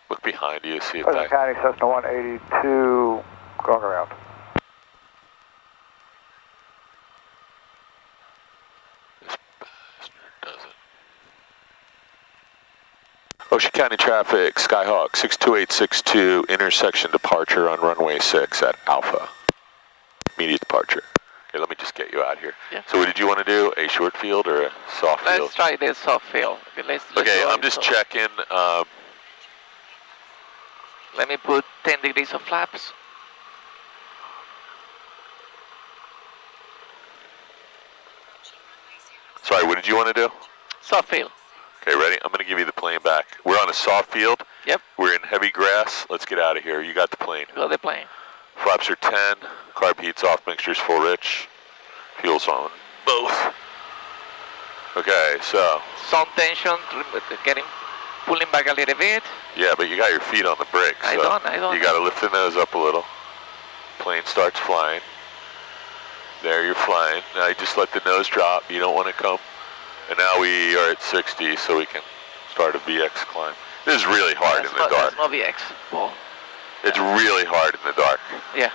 look behind you, see if Pleasant County, Cessna 182, going around. This bastard does it. Ocean County traffic, Skyhawk 62862, intersection departure on runway 6 at Alpha. Immediate departure. Okay, let me just get you out here. Yeah. So what did you want to do? A short field or a soft field? Let's try the soft field. Okay, I'm just checking. Let me put 10 degrees of flaps. Sorry, what did you want to do? Soft field. Okay, ready? I'm going to give you the plane back. We're on a soft field. Yep. We're in heavy grass. Let's get out of here. You got the plane. Got the plane. Flaps are 10. Carb heats off. Mixture's full rich. Fuel's on. Both. Okay, so. Some tension, pulling back a little bit. Yeah, but you got your feet on the brakes. I so don't. You got to lift the nose up a little. Plane starts flying. There, you're flying. Now you just let the nose drop. You don't want to come. And now we are at 60, so we can start a VX climb. This is really hard in the dark. That's no VX. Well, it's really hard in the dark. Yeah.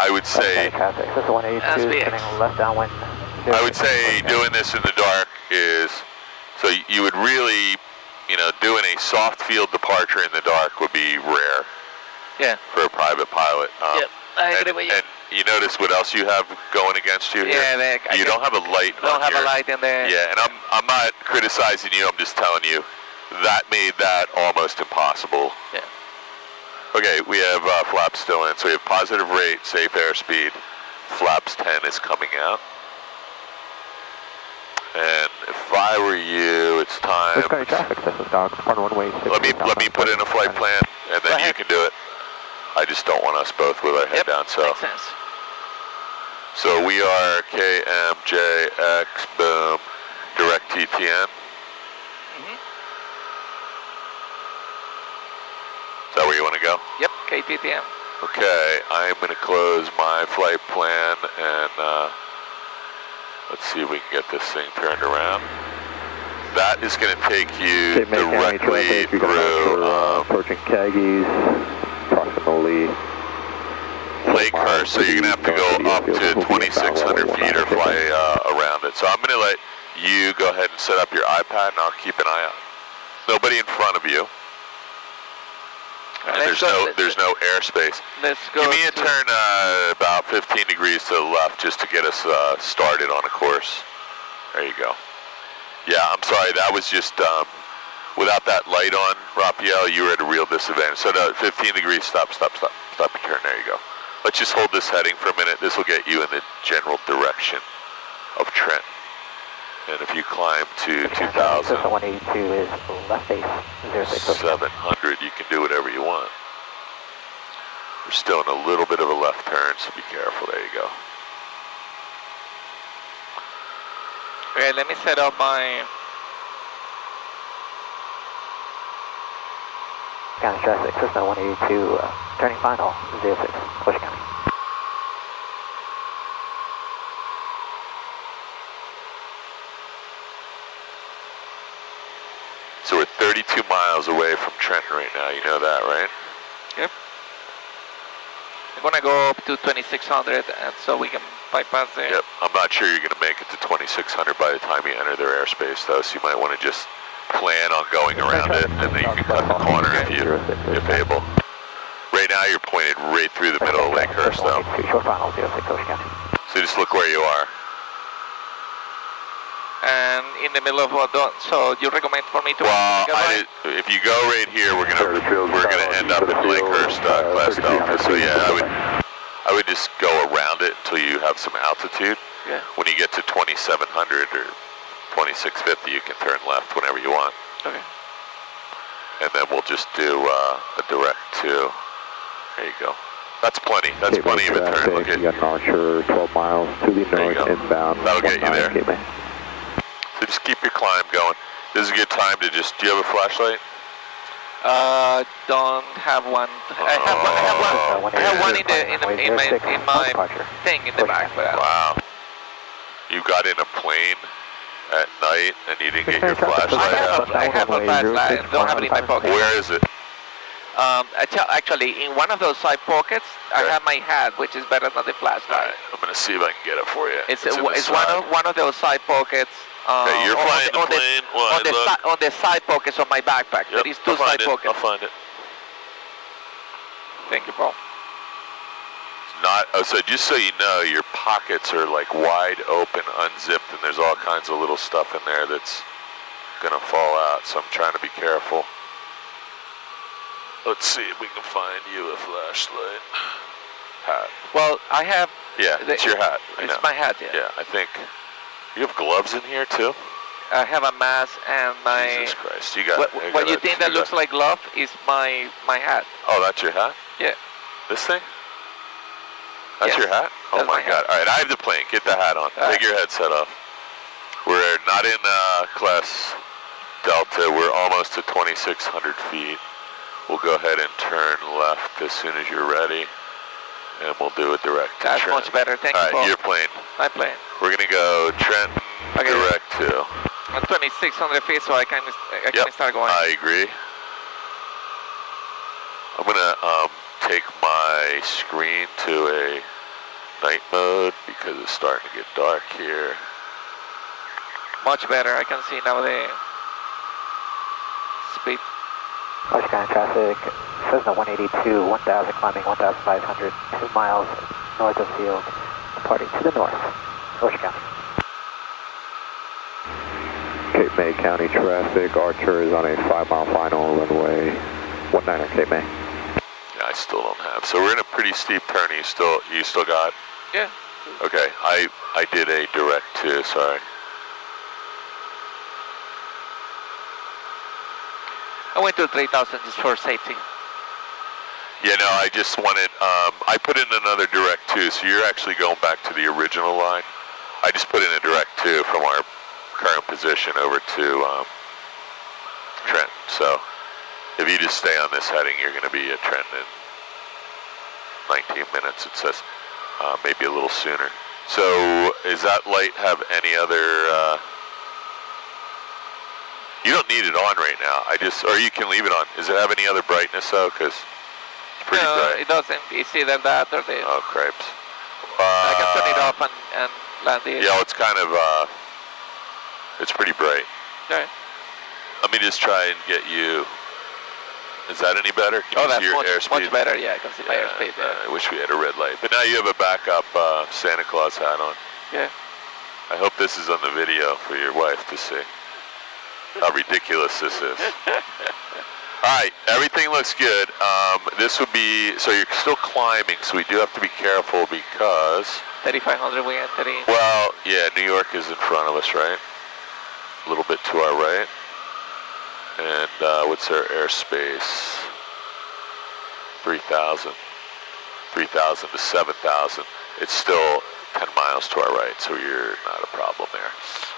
I would say. Traffic, Cessna 182, turning left downwind. I would say doing this in the dark is, so you would really, doing a soft field departure in the dark would be rare. Yeah. For a private pilot. Yep, I agree with you. And you notice what else you have going against you here? Yeah, you don't have a light on Don't have here. a light in there. Yeah, and I'm not criticizing you, I'm just telling you, that made that almost impossible. Yeah. Okay, we have flaps still in, so we have positive rate, safe airspeed. Flaps 10 is coming out. And if I were you, it's time. Ocean County traffic, Cessna Dog, part 1 way 6. Let me put in a flight plan, and then you can do it. I just don't want us both with our head down, so. Makes sense. So we are KMJX, boom, direct TTN. Is that where you want to go? Yep, KTTN. Okay, I'm going to close my flight plan and let's see if we can get this thing turned around. That is going to take you directly through approaching Kaggies, approximately Lakehurst, so you're going to have to go up to 2,600 feet or fly around it. So I'm going to let you go ahead and set up your iPad and I'll keep an eye out. Nobody in front of you. And there's no airspace. Let's go. Give me a turn about 15 degrees to the left just to get us started on a course. There you go. Yeah, I'm sorry, that was just, without that light on, Rafael, you were at a real disadvantage. So 15 degrees, stop your turn, there you go. Let's just hold this heading for a minute. This will get you in the general direction of Trenton. And if you climb to 2,000, Cessna 182 is left base, 700, you can do whatever you want. We're still in a little bit of a left turn, so be careful. There you go. Okay, let me set up my... County traffic, Cessna 182, turning final, 06, Ocean County. So we're 32 miles away from Trenton right now, you know that, right? Yep. I'm gonna go up to 2,600 and so we can bypass there. Yep, I'm not sure you're gonna make it to 2,600 by the time you enter their airspace though, so you might wanna just plan on going around it, and then you can cut the corner if able. Right now you're pointed right through the middle of Lakehurst though. Short final, 06 Ocean County. So just look where you are. And in the middle of what? So you recommend for me to? Well, if you go right here, we're gonna end up in Lakehurst class Delta. So yeah, I would just go around it until you have some altitude. Yeah. When you get to 2700 or 2650, you can turn left whenever you want. Okay. And then we'll just do a direct to. There you go. That's plenty. That's plenty of a turn. Look at you got Archer 12 miles to the north inbound. That'll get you there. KMA. So just keep your climb going. This is a good time to just. Do you have a flashlight? Don't have one. I have one in my thing in the back. But wow. You got in a plane at night and you didn't get your flashlight. I have a flashlight. I don't have it in my pocket. Where is it? Actually, in one of those side pockets, I have my hat, which is better than the flashlight. All right, I'm gonna see if I can get it for you. It's one of those side pockets. Okay, you're flying the plane. On the side pockets of my backpack. Yep, There is two side pockets. I'll find it. Thank you, Paul. Not. Oh, so just so you know, your pockets are like wide open, unzipped, and there's all kinds of little stuff in there that's gonna fall out. So I'm trying to be careful. Let's see if we can find you a flashlight. Hat. Well, I have. Yeah, it's your hat. It's my hat. Yeah. Yeah, I think. You have gloves in here too? I have a mask and my. Jesus Christ! You got. What you think that looks like glove is my hat. Oh, that's your hat? Yeah. This thing? That's your hat? Oh That's my God! All right, I have the plane. Get the hat on. Take your headset off. We're not in class Delta. We're almost to 2,600 feet. We'll go ahead and turn left as soon as you're ready, and we'll do a direct. That's Trenton. much better. Thank you, All Paul. right, your plane. My plane. We're gonna go Trenton direct to. I'm 2,600 feet, so I can start going. I agree. I'm gonna take my screen to a night mode because it's starting to get dark here. Much better. I can see now the speed. Ocean County traffic, Cessna 182, 1,000 climbing 1,500, 2 miles north of field, departing to the north. Ocean County. Cape May County traffic, Archer is on a 5-mile final runway 19 on Cape May. Yeah, I still don't have. So we're in a pretty steep turn. You still got? Yeah. Okay, I did a direct too, sorry. I went to 3,000 just for safety. Yeah, no, I just wanted, I put in another direct too, so you're actually going back to the original line. I just put in a direct two from our current position over to Trenton. So if you just stay on this heading, you're going to be at Trenton in 19 minutes, it says, maybe a little sooner. So is that light have any other, you don't need it on right now. Or you can leave it on. Does it have any other brightness though? Because it's pretty bright. No, it doesn't. It's either that or the. Oh, cripes. I can turn it off and land it. Yeah, well, it's kind of, it's pretty bright. Okay. Let me just try and get you. Is that any better? Can you see your airspeed? Much better. Yeah, I can see my airspeed. Yeah. I wish we had a red light. But now you have a backup Santa Claus hat on. Yeah. I hope this is on the video for your wife to see. How ridiculous this is. All right, everything looks good. This would be, so you're still climbing, so we do have to be careful because... 3,500 we enter in. Well, yeah, New York is in front of us, right? A little bit to our right. And what's our airspace? 3,000. 3,000 to 7,000. It's still 10 miles to our right, so you're not a problem there.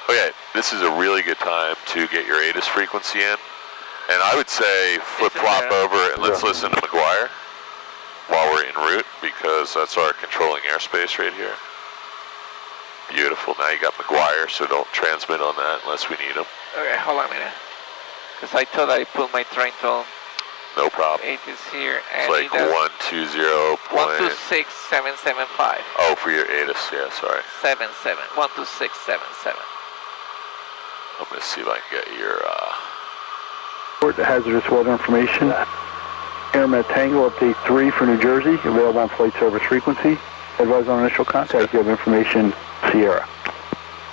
Okay, this is a really good time to get your ATIS frequency in. And I would say flip-flop over and let's listen to McGuire while we're en route because that's our controlling airspace right here. Beautiful. Now you got McGuire, so don't transmit on that unless we need them. Okay, hold on a minute. Because I thought I put my train tone. No problem. ATIS here. And it's like 120. 126,775. Oh, for your ATIS, yeah, sorry. 126,777. I'm going to see if I can get your Hazardous weather information. AirMet Tango, update 3 for New Jersey, available on flight service frequency. Advise on initial contact, you have information, Sierra.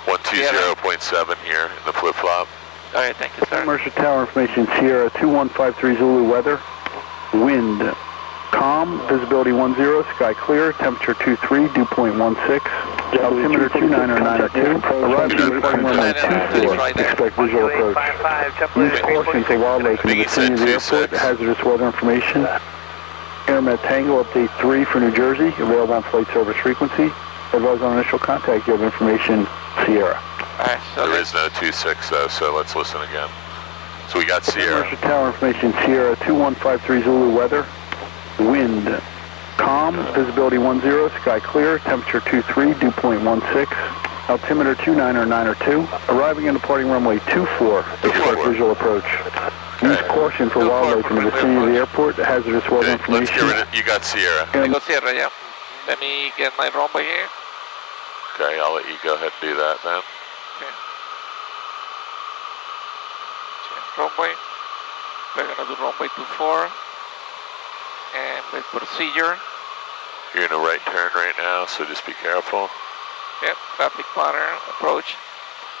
120.7 here in the flip-flop. All right, thank you, sir. Mercer Tower information, Sierra 2153 Zulu weather. Wind calm, visibility 10, sky clear, temperature 23, dew point 16, altimeter 29 or 9 or 2, arriving at point 124, expect visual approach. Use caution for wildlife in the vicinity of the airport, hazardous weather information. AirMet Tango, update 3 for New Jersey, available on flight service frequency. Advise on initial contact, you have information, Sierra. Alright, so there is no 26 though, so let's listen again. So we got Sierra. Mercer Tower information, Sierra 2153 Zulu weather. Wind calm, visibility 10, sky clear, temperature 23, dew point 16, altimeter 29 or 9 or 2, arriving and departing runway 24, expect visual approach. Use caution for wildlife in the vicinity of the airport, hazardous weather information. Let's get rid of, you got Sierra. I got Sierra, yeah. Let me get my runway here. Okay, I'll let you go ahead and do that then. Okay. Change runway. We're gonna do runway 24. And with procedure. You're in a right turn right now, so just be careful. Yep, traffic pattern, approach.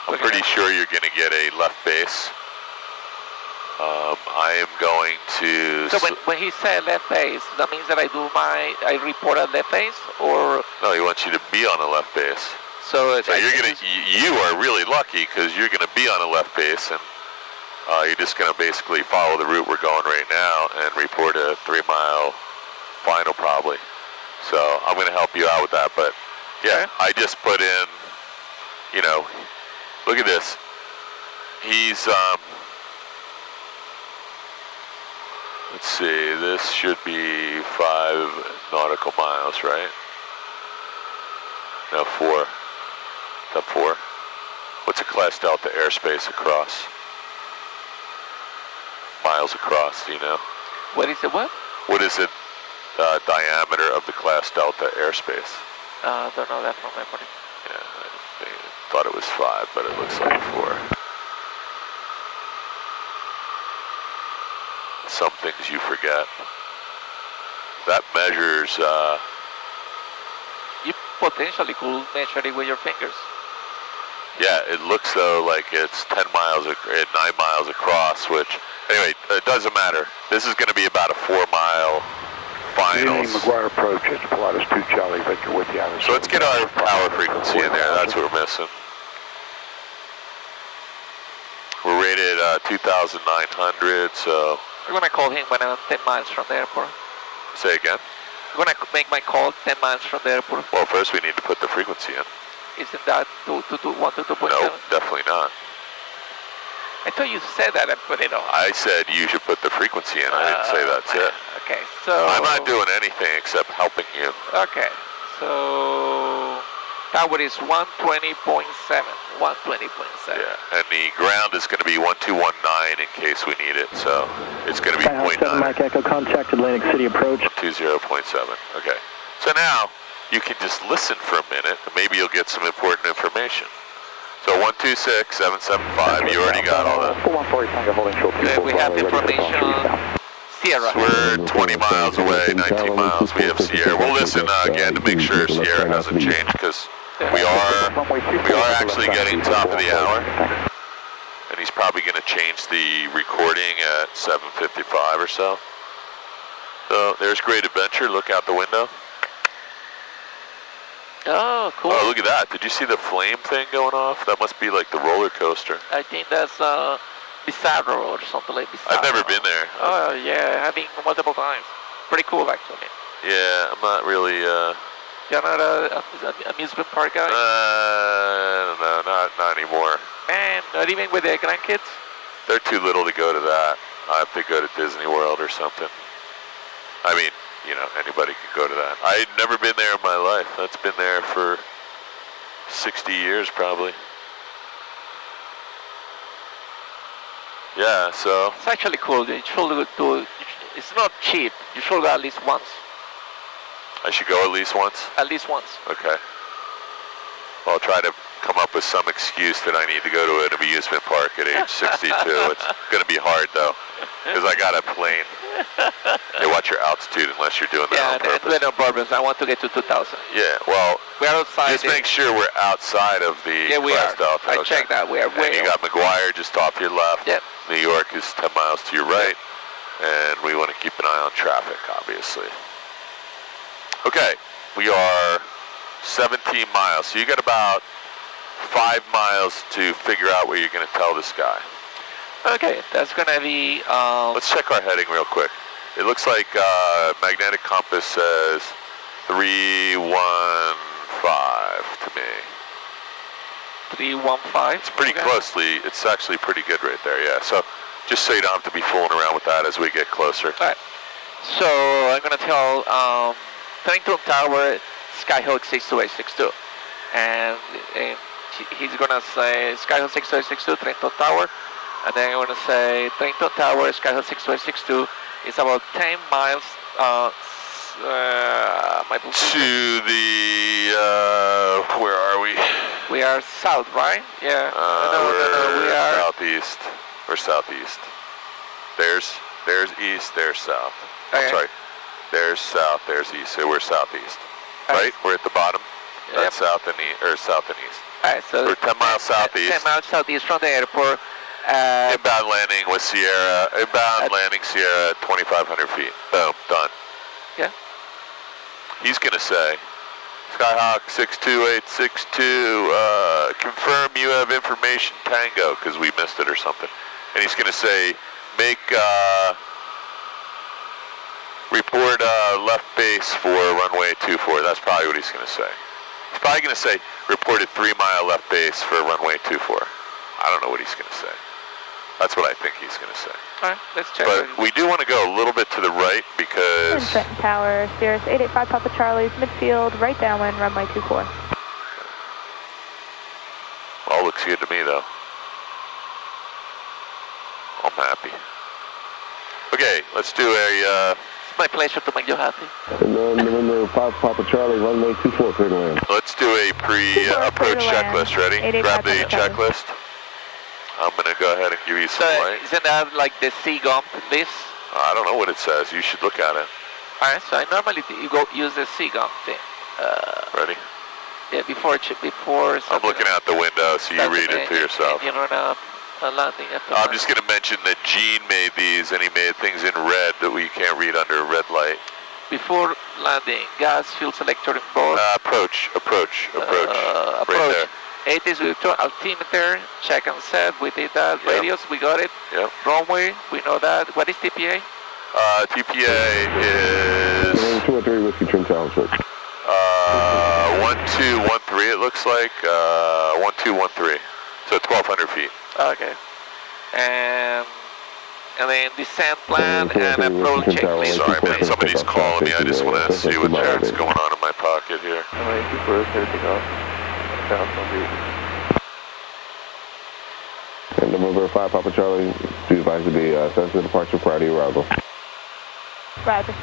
I'm pretty sure you're going to get a left base. I am going to... So when he said left base, that means that I report at left base, or... No, he wants you to be on a left base. So you are really lucky because you're going to be on a left base, and you're just going to basically follow the route we're going right now and report a 3-mile final probably. So I'm going to help you out with that, but yeah, I just put in, you know, look at this. He's, let's see, this should be 5 nautical miles, right? No, 4. Is that 4? What's a class delta airspace across? Miles across, do you know? What is it, what? What is the diameter of the class delta airspace? Don't know that from memory. Yeah, I thought it was 5, but it looks like 4. Some things you forget. That measures... You potentially could measure it with your fingers. Yeah, it looks though like it's 10 miles, 9 miles across, which, anyway, it doesn't matter. This is going to be about a 4-mile finals. McGuire approach, it's Pilatus 2 Charlie Victor with you. So let's get our power frequency in there, that's what we're missing. We're rated 2,900, so... I'm going to call him when I'm 10 miles from the airport. Say again? I'm going to make my call 10 miles from the airport. Well, first we need to put the frequency in. Isn't that 122.7? No, definitely not. I thought you said that and put it on. I said you should put the frequency in. I didn't say that's it. Okay, so... I'm not doing anything except helping you. Okay, so... Tower is 120.7. 120.7. Yeah, and the ground is going to be 1219 in case we need it, so it's going to be 0.9. Mike Echo, contact Atlantic City approach. 20.7, okay. So now, you can just listen for a minute, and maybe you'll get some important information. So 126.775, you already got all that. Okay, we have information on Sierra. So we're 20 miles away, 19 miles, we have Sierra. We'll listen again to make sure Sierra hasn't changed, because we are actually getting top of the hour. And he's probably going to change the recording at 7:55 or so. So there's Great Adventure, look out the window. Oh, cool. Oh, look at that. Did you see the flame thing going off? That must be like the roller coaster. I think that's Bizarro or something like Bizarro. I've never been there. Oh, yeah, I've been multiple times. Pretty cool, actually. Yeah, I'm not really, You're not an amusement park guy? no, not anymore. Man, not even with the grandkids? They're too little to go to that. I have to go to Disney World or something. I mean, you know, anybody can go to that. I'd never been there in my life. That's been there for 60 years probably. Yeah, so. It's actually cool. You should do, it's not cheap. You should go at least once. I should go at least once? At least once. Okay. Well, I'll try to come up with some excuse that I need to go to an amusement park at age 62. It's going to be hard, though, because I got a plane. Hey, watch your altitude unless you're doing that on purpose. Yeah, on purpose. I want to get to 2,000. Yeah, well, we're outside. Just make sure we're outside of the crest altitude. I checked that. We are way. And you got McGuire just off your left. Yep. New York is 10 miles to your right. And we want to keep an eye on traffic, obviously. Okay, we are 17 miles. So you got about 5 miles to figure out what you're going to tell this guy. Okay, that's going to be... Let's check our heading real quick. It looks like magnetic compass says 315 to me. 315? It's pretty closely, it's actually pretty good right there, yeah. So just so you don't have to be fooling around with that as we get closer. All right. So I'm going to tell Trenton Tower, Skyhawk 62862. And he's going to say Skyhawk 62862, Trenton Tower. And then I'm going to say Trenton Tower, Skyhawk 62862. It's about 10 miles to the, where are we? We are south, right? Yeah. No, we are southeast. We're southeast. There's east, there's south. Okay. I'm sorry. There's south, there's east. So we're southeast. Right? We're at the bottom. Yep. That's south and east. All right, so we're 10 miles southeast. 10 miles southeast from the airport. Inbound landing with Sierra. Inbound landing Sierra at 2,500 feet. Boom, done. Yeah. He's gonna say, Skyhawk 62862, confirm you have information Tango, because we missed it or something. And he's gonna say, make, report left base for runway 24. That's probably what he's gonna say. He's probably gonna say, reported 3 mile left base for runway 24. I don't know what he's gonna say. That's what I think he's going to say. All right, let's check. But we do want to go a little bit to the right because... Trenton Tower, Cirrus 885 Papa Charlie's, midfield, right downwind, runway 24. All looks good to me, though. I'm happy. Okay, let's do a... It's my pleasure to make you happy. And then November 5 Papa Charlie, runway 24, clear to land. Let's do a pre-approach checklist. Ready? Grab the checklist. I'm going to go ahead and give you some light. Isn't that like the C-gump, this? I don't know what it says. You should look at it. All right, so I normally use the C-gump thing. Ready? Yeah, before I'm looking out the window, so you read it to yourself. You run up a landing. I'm just going to mention that Gene made these, and he made things in red that we can't read under a red light. Before landing, gas, fuel selector in board. Approach. Right there. 80 is altimeter, check and set, we did that. Yep. Radius, we got it. Yep. Runway, we know that. What is TPA? TPA is... 213 Whiskey Trim Tower, sir. 1213, it looks like. 1213. So 1,200 feet. Okay. And then descent plan and approach checklist. Sorry, man, somebody's calling me. I just want to see what's going on in my pocket here. And November 5 Papa Charlie, do advise to be sensitive departure prior to your arrival. Roger.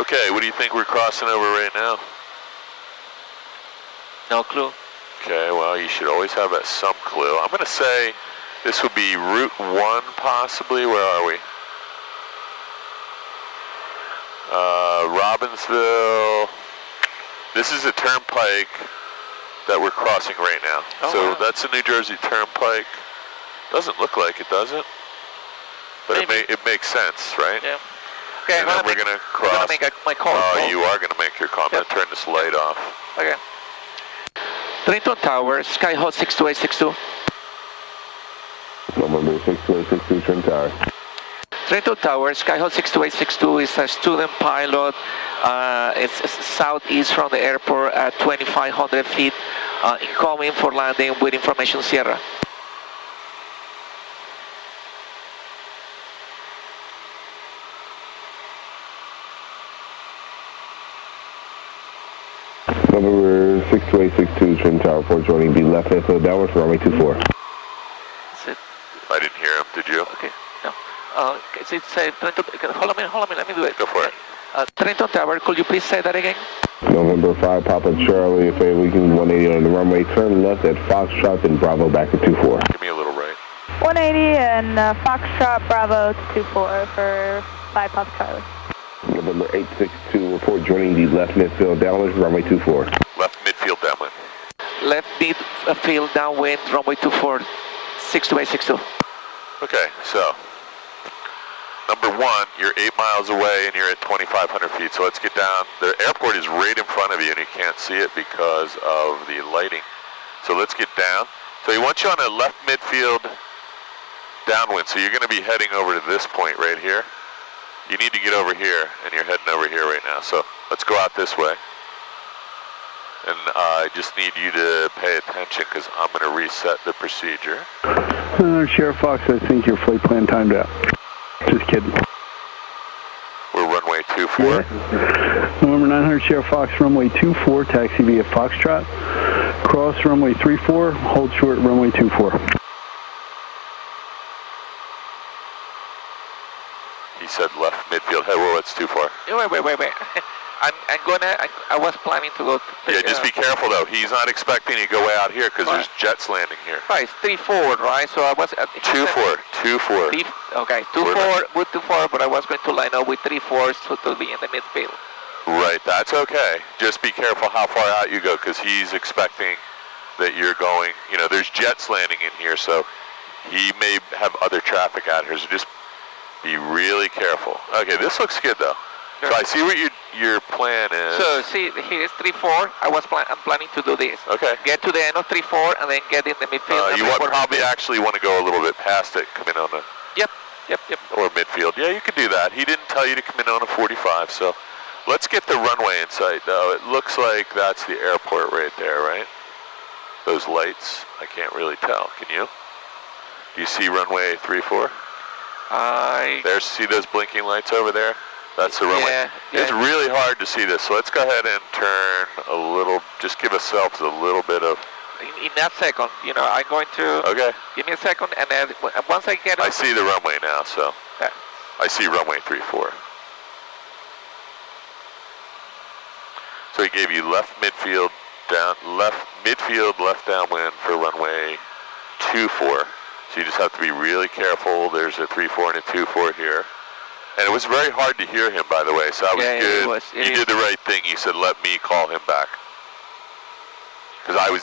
Okay, what do you think we're crossing over right now? No clue. Okay, well, you should always have some clue. I'm going to say this would be Route 1, possibly. Where are we? Robbinsville. This is a turnpike that we're crossing right now. Oh, so wow. That's a New Jersey turnpike. Doesn't look like it, does it? But it makes sense, right? Yeah. Okay, and then we're going to cross. I'm going to make my call. Oh, you are going to make your call. I'm going to turn this light off. Okay. Trenton Tower, Skyhawk 62862. November 62862, Trim Tower. Trenton Tower, Skyhawk 62862 is a student pilot. It's southeast from the airport at 2,500 feet. Incoming for landing with information Sierra. November 62862, Twin Tower 4, joining the left midfield downward for runway 24. That's it. I didn't hear him, did you? Okay, no. It's Trenton, hold on a minute, let me do it. Go for it. Trenton Tower, could you please say that again? November 5, Papa Charlie, if we can 180 on the runway, turn left at Foxtrot, then Bravo back to 24. Give me a little right. 180 and Foxtrot Bravo to 24 for 5 Papa Charlie. November 862, report joining the left midfield downwind, runway 24. Left midfield downwind. Left midfield downwind, runway 24, 62862. Okay, so number one, you're 8 miles away and you're at 2,500 feet. So let's get down. The airport is right in front of you and you can't see it because of the lighting. So let's get down. So he wants you on a left midfield downwind. So you're going to be heading over to this point right here. You need to get over here and you're heading over here right now. So let's go out this way. And I just need you to pay attention because I'm going to reset the procedure. Sheriff Fox, I think your flight plan timed out. Just kidding. We're runway 24. Yeah. November 900, Sheriff Fox, runway 24, taxi via Foxtrot. Cross runway 34, hold short runway 24. He said left midfield. Hey, whoa, it's too far. Wait. I was planning to go to... Yeah, just be careful though. He's not expecting you to go way out here because there's jets landing here. Right, it's 3 forward, right? So I was... 2-4. Okay, 2-4, good 2-4, but I was going to line up with 3-4s to be in the midfield. Right, that's okay. Just be careful how far out you go because he's expecting that you're going... You know, there's jets landing in here, so he may have other traffic out here, so just be really careful. Okay, this looks good though. Sure. So I see what your plan is. So see, here's 3-4. I'm planning to do this. Okay. Get to the end of 3-4 and then get in the midfield. You probably actually want to go a little bit past it, come in on a... Yep. Or midfield. Yeah, you could do that. He didn't tell you to come in on a 45, so let's get the runway in sight though. It looks like that's the airport right there, right? Those lights, I can't really tell. Can you? Do you see runway 34? See those blinking lights over there? That's the runway. Yeah. It's really hard to see this, so let's go ahead and turn a little, just give ourselves a little bit of... In that second, you know, I'm going to... Okay. Give me a second, and then once I get... I see the runway now, so... Yeah. I see runway 34. So he gave you left midfield, left downwind for runway 24. So you just have to be really careful. There's a 3-4 and a 2-4 here. And it was very hard to hear him, by the way, so that was good. You did the right thing. You said, let me call him back. Because I was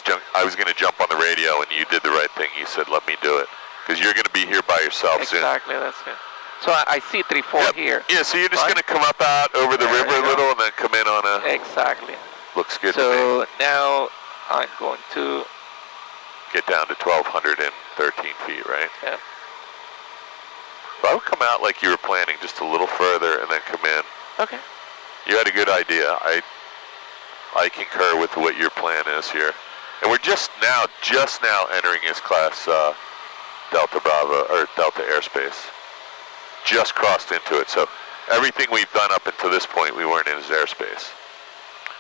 going to jump on the radio, and you did the right thing. You said, let me do it. Because you're going to be here by yourself soon. Exactly, that's it. So I see 3-4 here. Yeah, so you're just going to come up out over the river a little and then come in on a... Exactly. Looks good to me. So now I'm going to... Get down to 1,213 feet, right? Yeah. So I would come out like you were planning, just a little further and then come in. Okay. You had a good idea. I concur with what your plan is here. And we're just now entering his class Delta Bravo, or Delta airspace. Just crossed into it. So everything we've done up until this point, we weren't in his airspace.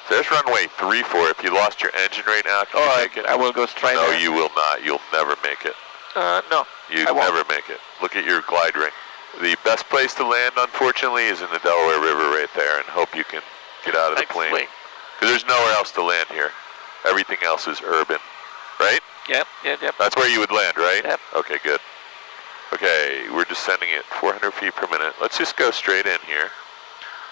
So there's runway 34. If you lost your engine right now, can you make it? I will go straight No, there. you will not. You'll never make it. No. You'd never make it. Look at your glide ring. The best place to land, unfortunately, is in the Delaware River right there, and hope you can get out of the plane. Because there's nowhere else to land here. Everything else is urban, right? Yep. That's where you would land, right? Yep. Okay, good. Okay, we're descending at 400 feet per minute. Let's just go straight in here.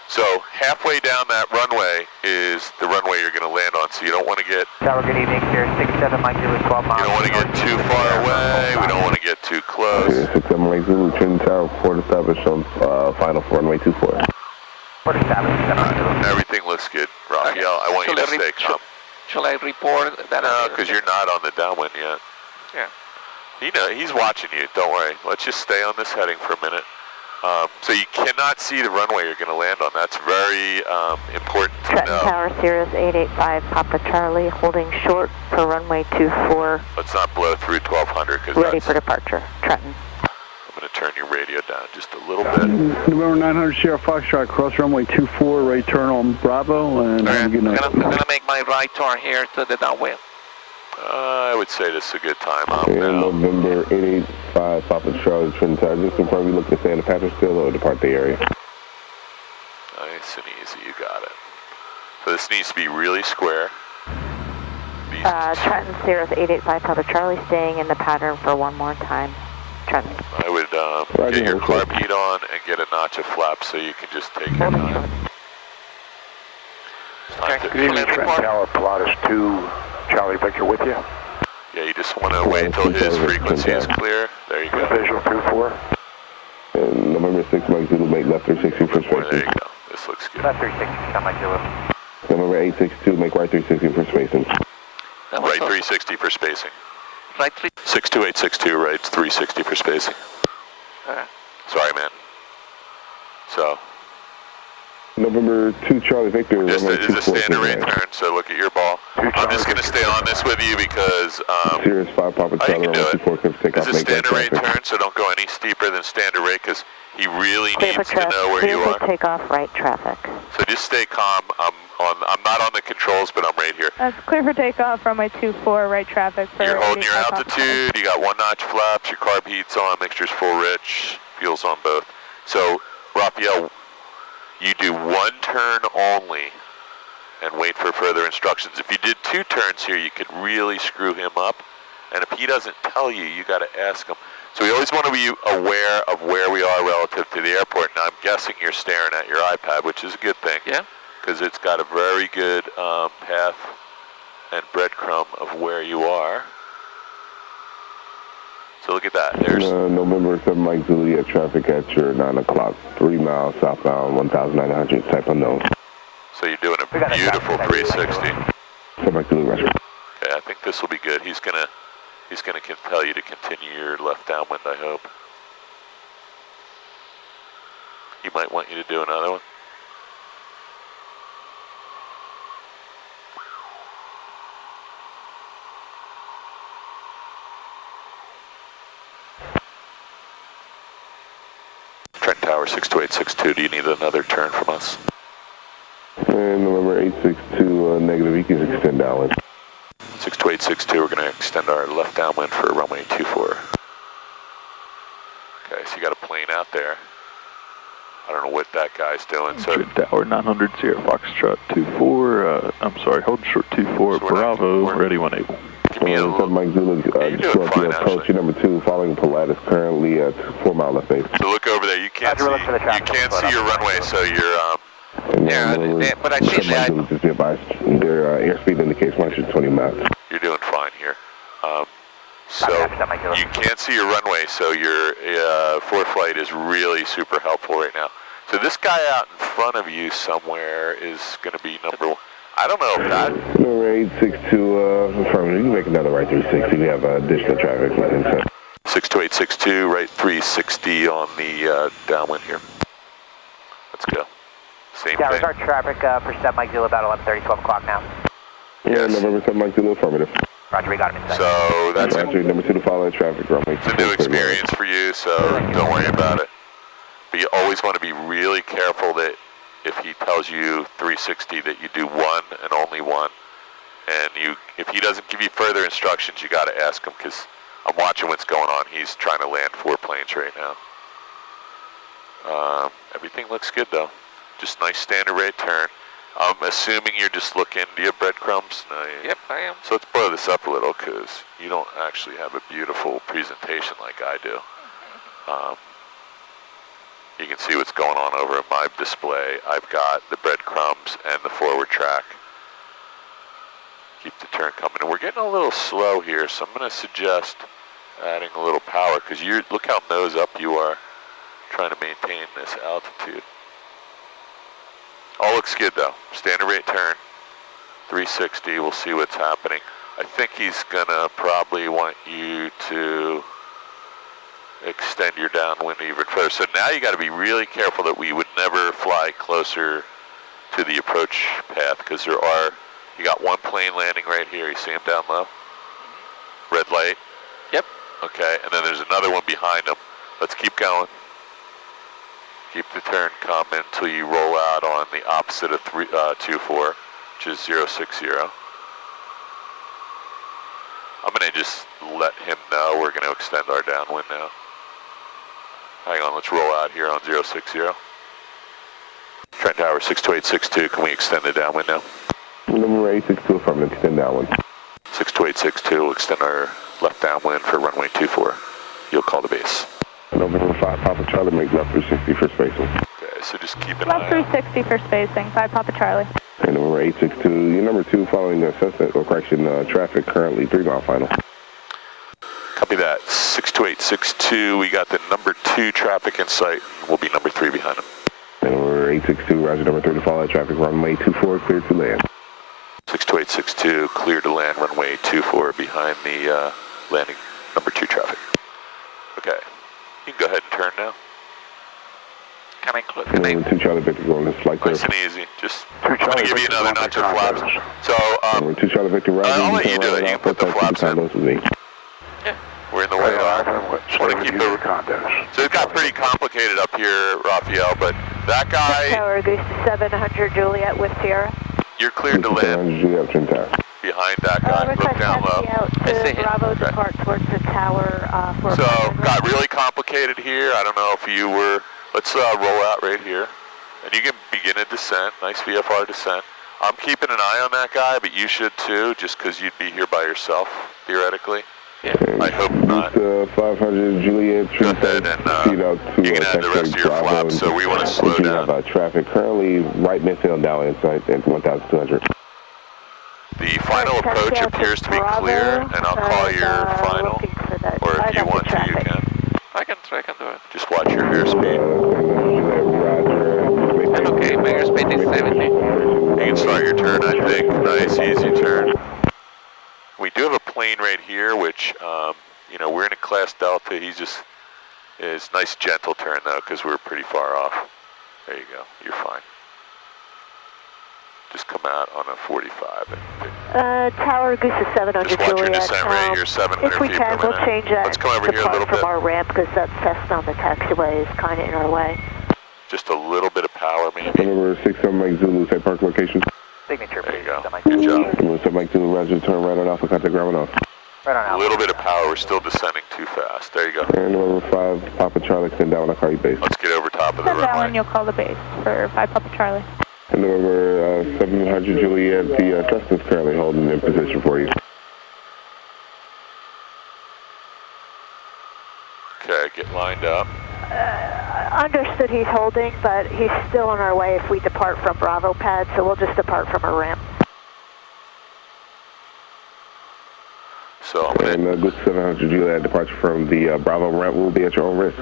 So halfway down that runway is the runway you're going to land on, so you don't want to get... Tower, good evening, here 67 Mike Zulu 12 miles. You don't want to get too far away, we don't want to get too close. 67 Mike Zulu, Twin Tower, port established on final for runway 24. Port established. Everything looks good, Rafael. I want you to stay calm. Shall I report that? No, because you're not on the downwind yet. Yeah. He's watching you, don't worry. Let's just stay on this heading for a minute. So you cannot see the runway you're going to land on. That's very important to know. Trenton Tower, Sirius 885, Papa Charlie, holding short for runway 24. Let's not blow through 1200. Ready for departure, Trenton. I'm I'm going to turn your radio down just a little bit. November 900 Sierra Foxtrot, cross runway 24, right turn on Bravo, and have a good night. I'm going to make my right turn here to the downwind. I would say this is a good time out and now. November 885 Papa Charlie Twin Tower. Just confirm you looking to stay in the Patrick still or depart the area. Nice and easy, you got it. So this needs to be really square. Trenton Cirrus 885 Papa Charlie, staying in the pattern for one more time. Trenton. I would get your carb heat on and get a notch of flap so you can just take your time. Good evening, Trenton Tower, Pilatus 2, Charlie Victor with you. Yeah, you just want to wait until his frequency is clear. There you go. Visual 2-4. And November 6, Mike Zulu, make left 360 for spacing. There you go. This looks good. Left 360, Mike Zulu. November 862, make right 360 for spacing. Right 360 for spacing. Right 3. 62862, right 360 for spacing. Sorry, man. So. November 2, Charlie Victor. This is a standard rate turn, so look at your ball. I'm just going to stay on this with you because Sirius 5 Papa Charlie, can do it. 24 clips take This off, is make right standard rate traffic. turn, so don't go any steeper than standard rate because he really Clear needs for to know where you are. take off right traffic. So just stay calm. I'm not on the controls, but I'm right here. That's clear for takeoff, runway 24, right traffic. For You're holding your 85 altitude, you got one notch flaps, your carb heat's on, mixture's full rich, fuel's on both. So, Rafael, you do one turn only and wait for further instructions. If you did two turns here, you could really screw him up. And if he doesn't tell you, you got to ask him. So we always want to be aware of where we are relative to the airport. Now, I'm guessing you're staring at your iPad, which is a good thing. Yeah. Because it's got a very good path and breadcrumb of where you are. So look at that. There's November 7, Mike Zulu, traffic at your 9 o'clock, 3 miles southbound, 1,900, type unknown. So you're doing a beautiful 360. 7 Mike Zulu, Russia. Okay, I think this will be good. He's gonna tell you to continue your left downwind, I hope. He might want you to do another one. Trent Tower 62862, do you need another turn from us? And November 862, negative, you can extend downwind. 62862, we're going to extend our left downwind for runway 24. Okay, so you got a plane out there. I don't know what that guy's doing. So Tower 900 Sierra Foxtrot 24, I'm sorry, hold short 24, Bravo, ready 18. Give me a little... Mike Zulu, approach your number 2, following Pilatus, currently at 4 mile left base. So look over there, you can't see your runway, so you're... but I see that. Just be advised, their airspeed indicates 120 knots. You're doing fine here. So you can't see your runway, so your ForeFlight is really super helpful right now. So this guy out in front of you somewhere is going to be number 1. I don't know if that... Number 862, affirmative. You can make another right 360. We have additional traffic. 62862, right 360 on the downwind here. Let's go. Same yeah, thing. return traffic for 7 Mike Zulu about 11:30, 12 o'clock now. Yes. November 7 Mike Zulu, affirmative. Roger, we got him inside. So that's Roger, number 2 to follow traffic. It's a new experience for you, so don't worry about it. But you always want to be really careful that if he tells you 360 that you do one and only one. And if he doesn't give you further instructions, you got to ask him, because I'm watching what's going on. He's trying to land 4 planes right now. Everything looks good though. Just nice standard rate turn. I'm assuming you're just looking. Do you have breadcrumbs? No, Yep, I am. So let's blow this up a little, because you don't actually have a beautiful presentation like I do. You can see what's going on over at my display. I've got the breadcrumbs and the forward track. Keep the turn coming. And we're getting a little slow here, so I'm going to suggest adding a little power, because look how nose up you are trying to maintain this altitude. All looks good though. Standard rate turn, 360. We'll see what's happening. I think he's going to probably want you to extend your downwind even further. So now you got to be really careful that we would never fly closer to the approach path, because you got one plane landing right here. You see him down low? Red light? Yep. Okay, and then there's another one behind him. Let's keep going. Keep the turn coming until you roll out on the opposite of 24, which is 060. I'm going to just let him know we're going to extend our downwind now. Hang on, let's roll out here on 060. Trent Tower 62862, can we extend the downwind now? Number 862, affirmative, extend downwind. 62862, we'll extend our left downwind for runway 24. You'll call the base. November 5, Papa Charlie, make left 360 for spacing. Okay, so just keep an Left eye out. 360 for spacing, 5 Papa Charlie. And number 862, your number 2 following the assessment, or correction, traffic currently 3 mile final. Copy that. 62862, we got the number 2 traffic in sight. We'll be number 3 behind him. And number 862, roger, number 3 to follow that traffic, runway 24, clear to land. 62862, clear to land, runway 24 behind the landing number 2 traffic. Okay, you can go ahead and turn now. Can I click? And number 2 Charlie Victor going this flight clear. Nice and easy. Just, I'm going to give you another notch of flaps. So, number 2 Charlie Victor, roger. I'll let you do it. You can put the flaps in. Yeah. We're in the way off. Just want to keep the condos. So it got pretty complicated up here, Rafael, but that guy... Tower Goose 700 Juliet with Sierra. You're cleared to land behind that guy. Look down low. Bravo depart towards the tower for... So, got really complicated here. I don't know if you were... Let's roll out right here. And you can begin a descent. Nice VFR descent. I'm keeping an eye on that guy, but you should too, just because you'd be here by yourself, theoretically. Yeah. I hope not. 500 Juliet, go ahead and you can add the rest of your flaps, so we want to slow down. Have, traffic currently right midfield now inside at 1,200. The final approach appears to be clear, and I'll call your final, or if you want to, you can. I can do it. Just watch your airspeed. Okay, my airspeed is 70. You can start your turn, I think. Nice, easy turn. We do have a plane right here, which, you know, we're in a class Delta. It's nice gentle turn though, because we're pretty far off. There you go, you're fine. Just come out on a 45. Tower Goose is 700 Just watch Juliet. your descent rate, you're 700 if we feet can, per we'll minute. change that. Let's come over here a little bit. From our ramp, because that Cessna on the taxiway is kind of in our way. Just a little bit of power, maybe. Number 67 Mike Zulu, site park location. Signature, there you go. Good job. Number 7 Mike Zulu, roger, turn right on Alpha, contact ground off. Right on A little bit of power, we're still descending too fast. There you go. And number 5, Papa Charlie, extend down, I'll call you base. Let's get over top of the Send down runway. and you'll call the base for 5 Papa Charlie. And number 700 Juliet, the Cessna's currently holding in position for you. Okay, get lined up. Understood he's holding, but he's still on our way if we depart from Bravo pad, so we'll just depart from a ramp. So I'm gonna... And Goose 700 Juliet, departure from the Bravo ramp will be at your own risk.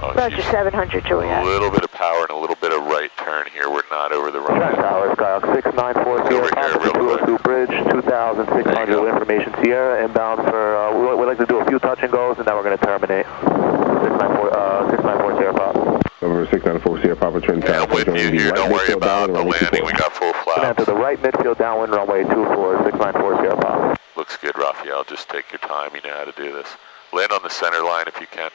Oh, Roger, 700 Juliet. A little bit of power and a little bit of right turn here. We're not over the runway. Tower, Skyhawk 6940, Over here, real quick. Bridge, 2,600 information Sierra, inbound for, we'd like to do a few touch and goes, and then we're going to terminate. 694 Sierra Pop. Number 694 Sierra Papa, Trent Tower. I'm with you here. Don't worry about the landing. We got full flaps. Enter the right midfield downwind runway 24, 694 Sierra Pop. Looks good, Rafael. Just take your time. You know how to do this. Land on the center line if you can.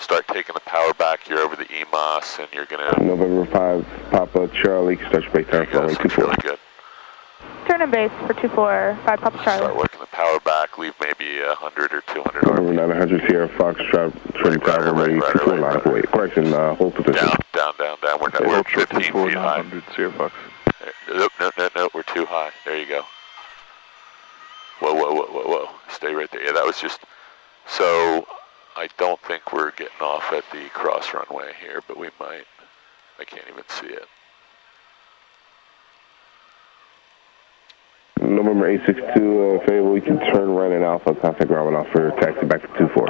Start taking the power back. You're over the EMOS, and you're going to... November 5, Papa Charlie, start your base time for runway 24. Really good. Turn in base for 24, 5 Papa Charlie. Start working the power back. Leave maybe 100 or 200 Number RPM. 900 Sierra Fox, Trent Tower, runway 24 line. Wait, correction, hold position. Down. We're 15 feet high. Sierra Fox. No, we're too high. There you go. Whoa. Stay right there. Yeah, that was just... So... I don't think we're getting off at the cross runway here, but we might. I can't even see it. November 862, Fable, we can turn right in Alpha, contact ground off for taxi back to 24.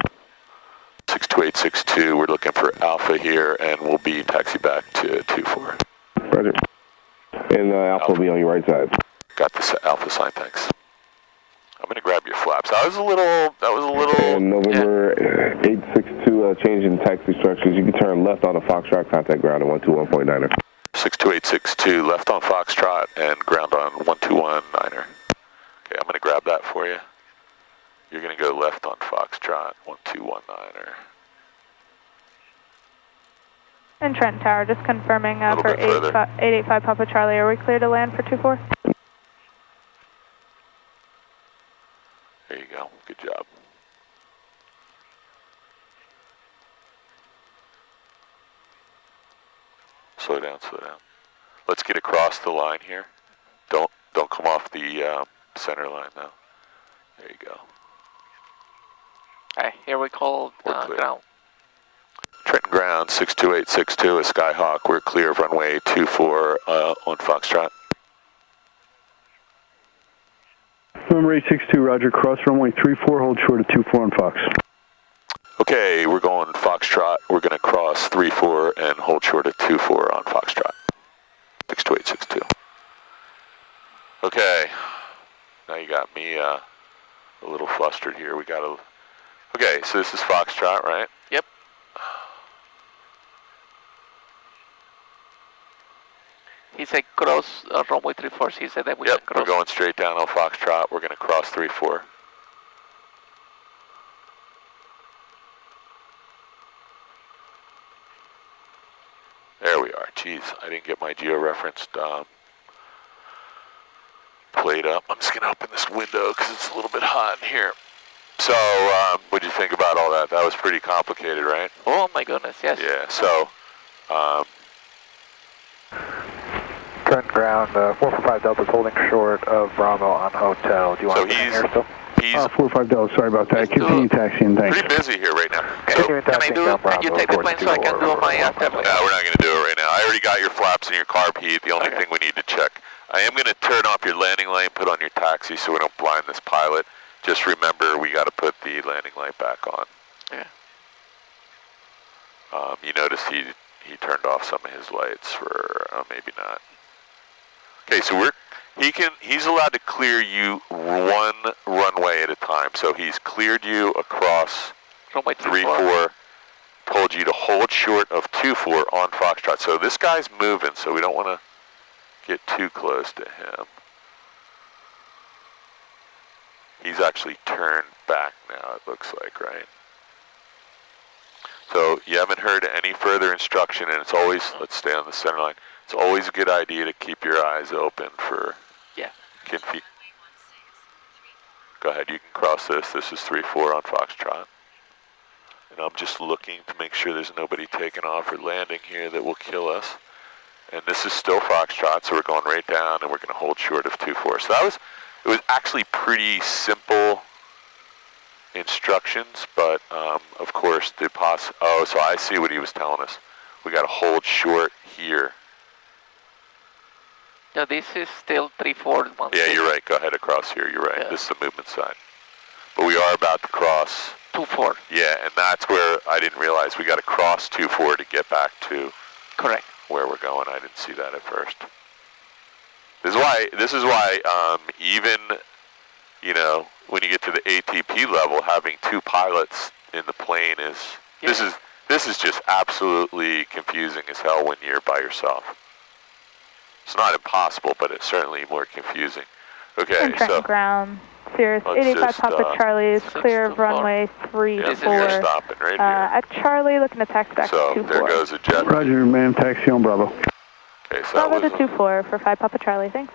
62862, we're looking for Alpha here, and we'll be taxi back to 24. Roger. And Alpha will be on your right side. Got the Alpha sign, thanks. I'm going to grab your flaps. That was a little... And November 862, change in taxi structures. You can turn left on the Foxtrot, contact ground at 121.9er. 62862, left on Foxtrot and ground on 121.9er. Okay, I'm going to grab that for you. You're going to go left on Foxtrot, 1219er. And Trenton Tower, just confirming for bit further. 885 Papa Charlie, are we clear to land for 24? There you go. Good job. Slow down, slow down. Let's get across the line here. Don't come off the center line now. There you go. Alright, here we call ground. Trenton ground 62862 is Skyhawk. We're clear of runway 24 on Foxtrot. Number 862, roger, cross runway 34, hold short of 24 on Fox. Okay, we're going Foxtrot. We're going to cross 34 and hold short of 24 on Foxtrot. 62862. Okay, now you got me a little flustered here. We got to. Okay, so this is Foxtrot, right? Yep. He said cross runway 34. He said that we can cross. We're going straight down on Foxtrot. We're going to cross 34. There we are. Jeez, I didn't get my geo-referenced plate up. I'm just going to open this window because it's a little bit hot in here. So, what did you think about all that? That was pretty complicated, right? Oh my goodness, yes. Yeah, so, Trenton ground, 445 Delta's holding short of Bravo on hotel. Do you want to get in here still? He's 45 Delta, sorry about that. Continue taxiing, thanks. pretty busy here right now. Continue taxiing down Bravo. Can you take the plane so I can do my after? No, we're not going to do it right now. I already got your flaps and your carb heat. The only thing we need to check. I am going to turn off your landing light, put on your taxi so we don't blind this pilot. Just remember, we got to put the landing light back on. Yeah. You notice he turned off some of his lights for maybe not. Okay, so he's allowed to clear you one runway at a time. So he's cleared you across runway 34, told you to hold short of 24 on Foxtrot. So this guy's moving, so we don't want to get too close to him. He's actually turned back now, it looks like, right? So you haven't heard any further instruction, and it's always, let's stay on the center line, it's always a good idea to keep your eyes open for Go ahead, you can cross this. This is 34 on Foxtrot. And I'm just looking to make sure there's nobody taking off or landing here that will kill us. And this is still Foxtrot, so we're going right down, and we're going to hold short of 24. So it was actually pretty simple instructions, but of course so I see what he was telling us. We got to hold short here. No, this is still 3416. Yeah, you're right. Go ahead across here. You're right. Yeah. This is the movement side. But we are about to cross 24. Yeah, and that's where I didn't realize we got to cross 24 to get back to correct where we're going. I didn't see that at first. This is why even when you get to the ATP level, having two pilots in the plane this is just absolutely confusing as hell when you're by yourself. It's not impossible, but it's certainly more confusing. Okay, so ground, Cirrus 885 Papa Charlie is clear of runway 34. You're stopping right here. At Charlie, looking to taxi back to 24. There goes a jet. Roger, ma'am, taxi on Bravo. Okay, so Bravo to 24 for 5 Papa Charlie, thanks.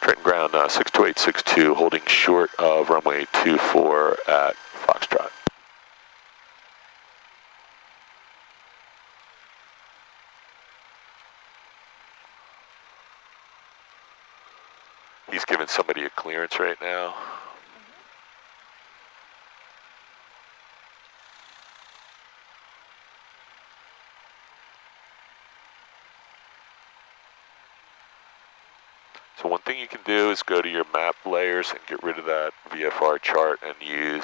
Trenton ground 62862, holding short of runway 24 at Foxtrot. He's giving somebody a clearance right now. So one thing you can do is go to your map layers and get rid of that VFR chart and use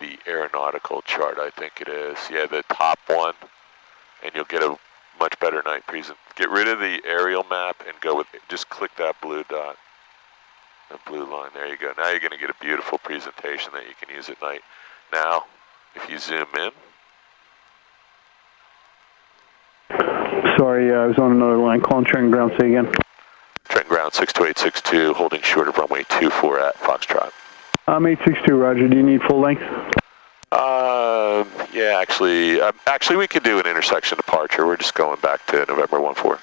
the aeronautical chart, I think it is. Yeah, the top one, and you'll get a much better night present. Get rid of the aerial map and go with, just click that blue dot, the blue line, there you go. Now you're gonna get a beautiful presentation that you can use at night. Now, if you zoom in. Sorry, I was on another line, calling Trenton ground, say again. 62862, holding short of runway 24 at Foxtrot. 862, roger. Do you need full length? Yeah, actually we could do an intersection departure. We're just going back to November 14.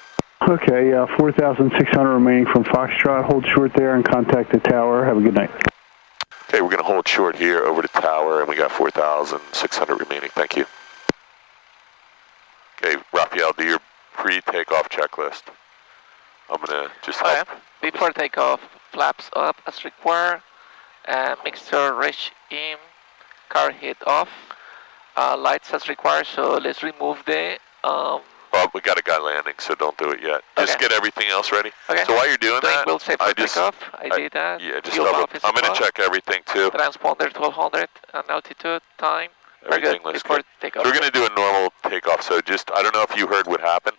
Okay, 4,600 remaining from Foxtrot. Hold short there and contact the tower. Have a good night. Okay, we're going to hold short here over the tower, and we got 4,600 remaining. Thank you. Okay, Rafael, do your pre-takeoff checklist. I'm going to just help. Before takeoff, flaps up as required, mixture reach in, car heat off, lights as required, so let's remove the... Well, we got a guy landing, so don't do it yet. Just get everything else ready. Okay. So while you're doing that, we'll say for takeoff. I did that. Yeah, just double. I'm going to check everything too. Transponder 1200 and altitude, time. Everything looks good. Takeoff. So we're going to do a normal takeoff. So just, I don't know if you heard what happened.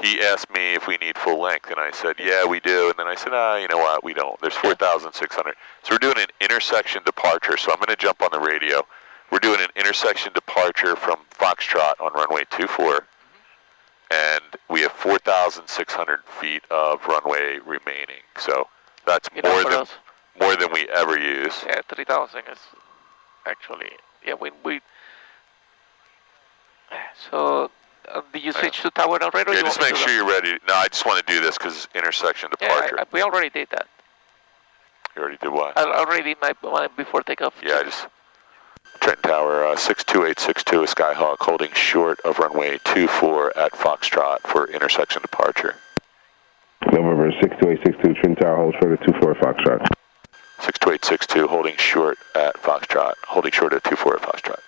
He asked me if we need full length, and I said, yeah, we do. And then I said, you know what, we don't. There's 4,600. So we're doing an intersection departure. So I'm going to jump on the radio. We're doing an intersection departure from Foxtrot on runway 24. And we have 4,600 feet of runway remaining. So that's more than we ever use. Yeah, 3,000 is actually, yeah, we so did you switch to tower already? Yeah, just make sure you're ready. No, I just want to do this because intersection departure. Yeah, we already did that. You already did what? I already did my before takeoff. Yeah, Trenton Tower 62862 is Skyhawk, holding short of runway 24 at Foxtrot for intersection departure. November 62862, Trenton Tower, hold short at 24 at Foxtrot. 62862, holding short at Foxtrot, holding short at 24 at Foxtrot.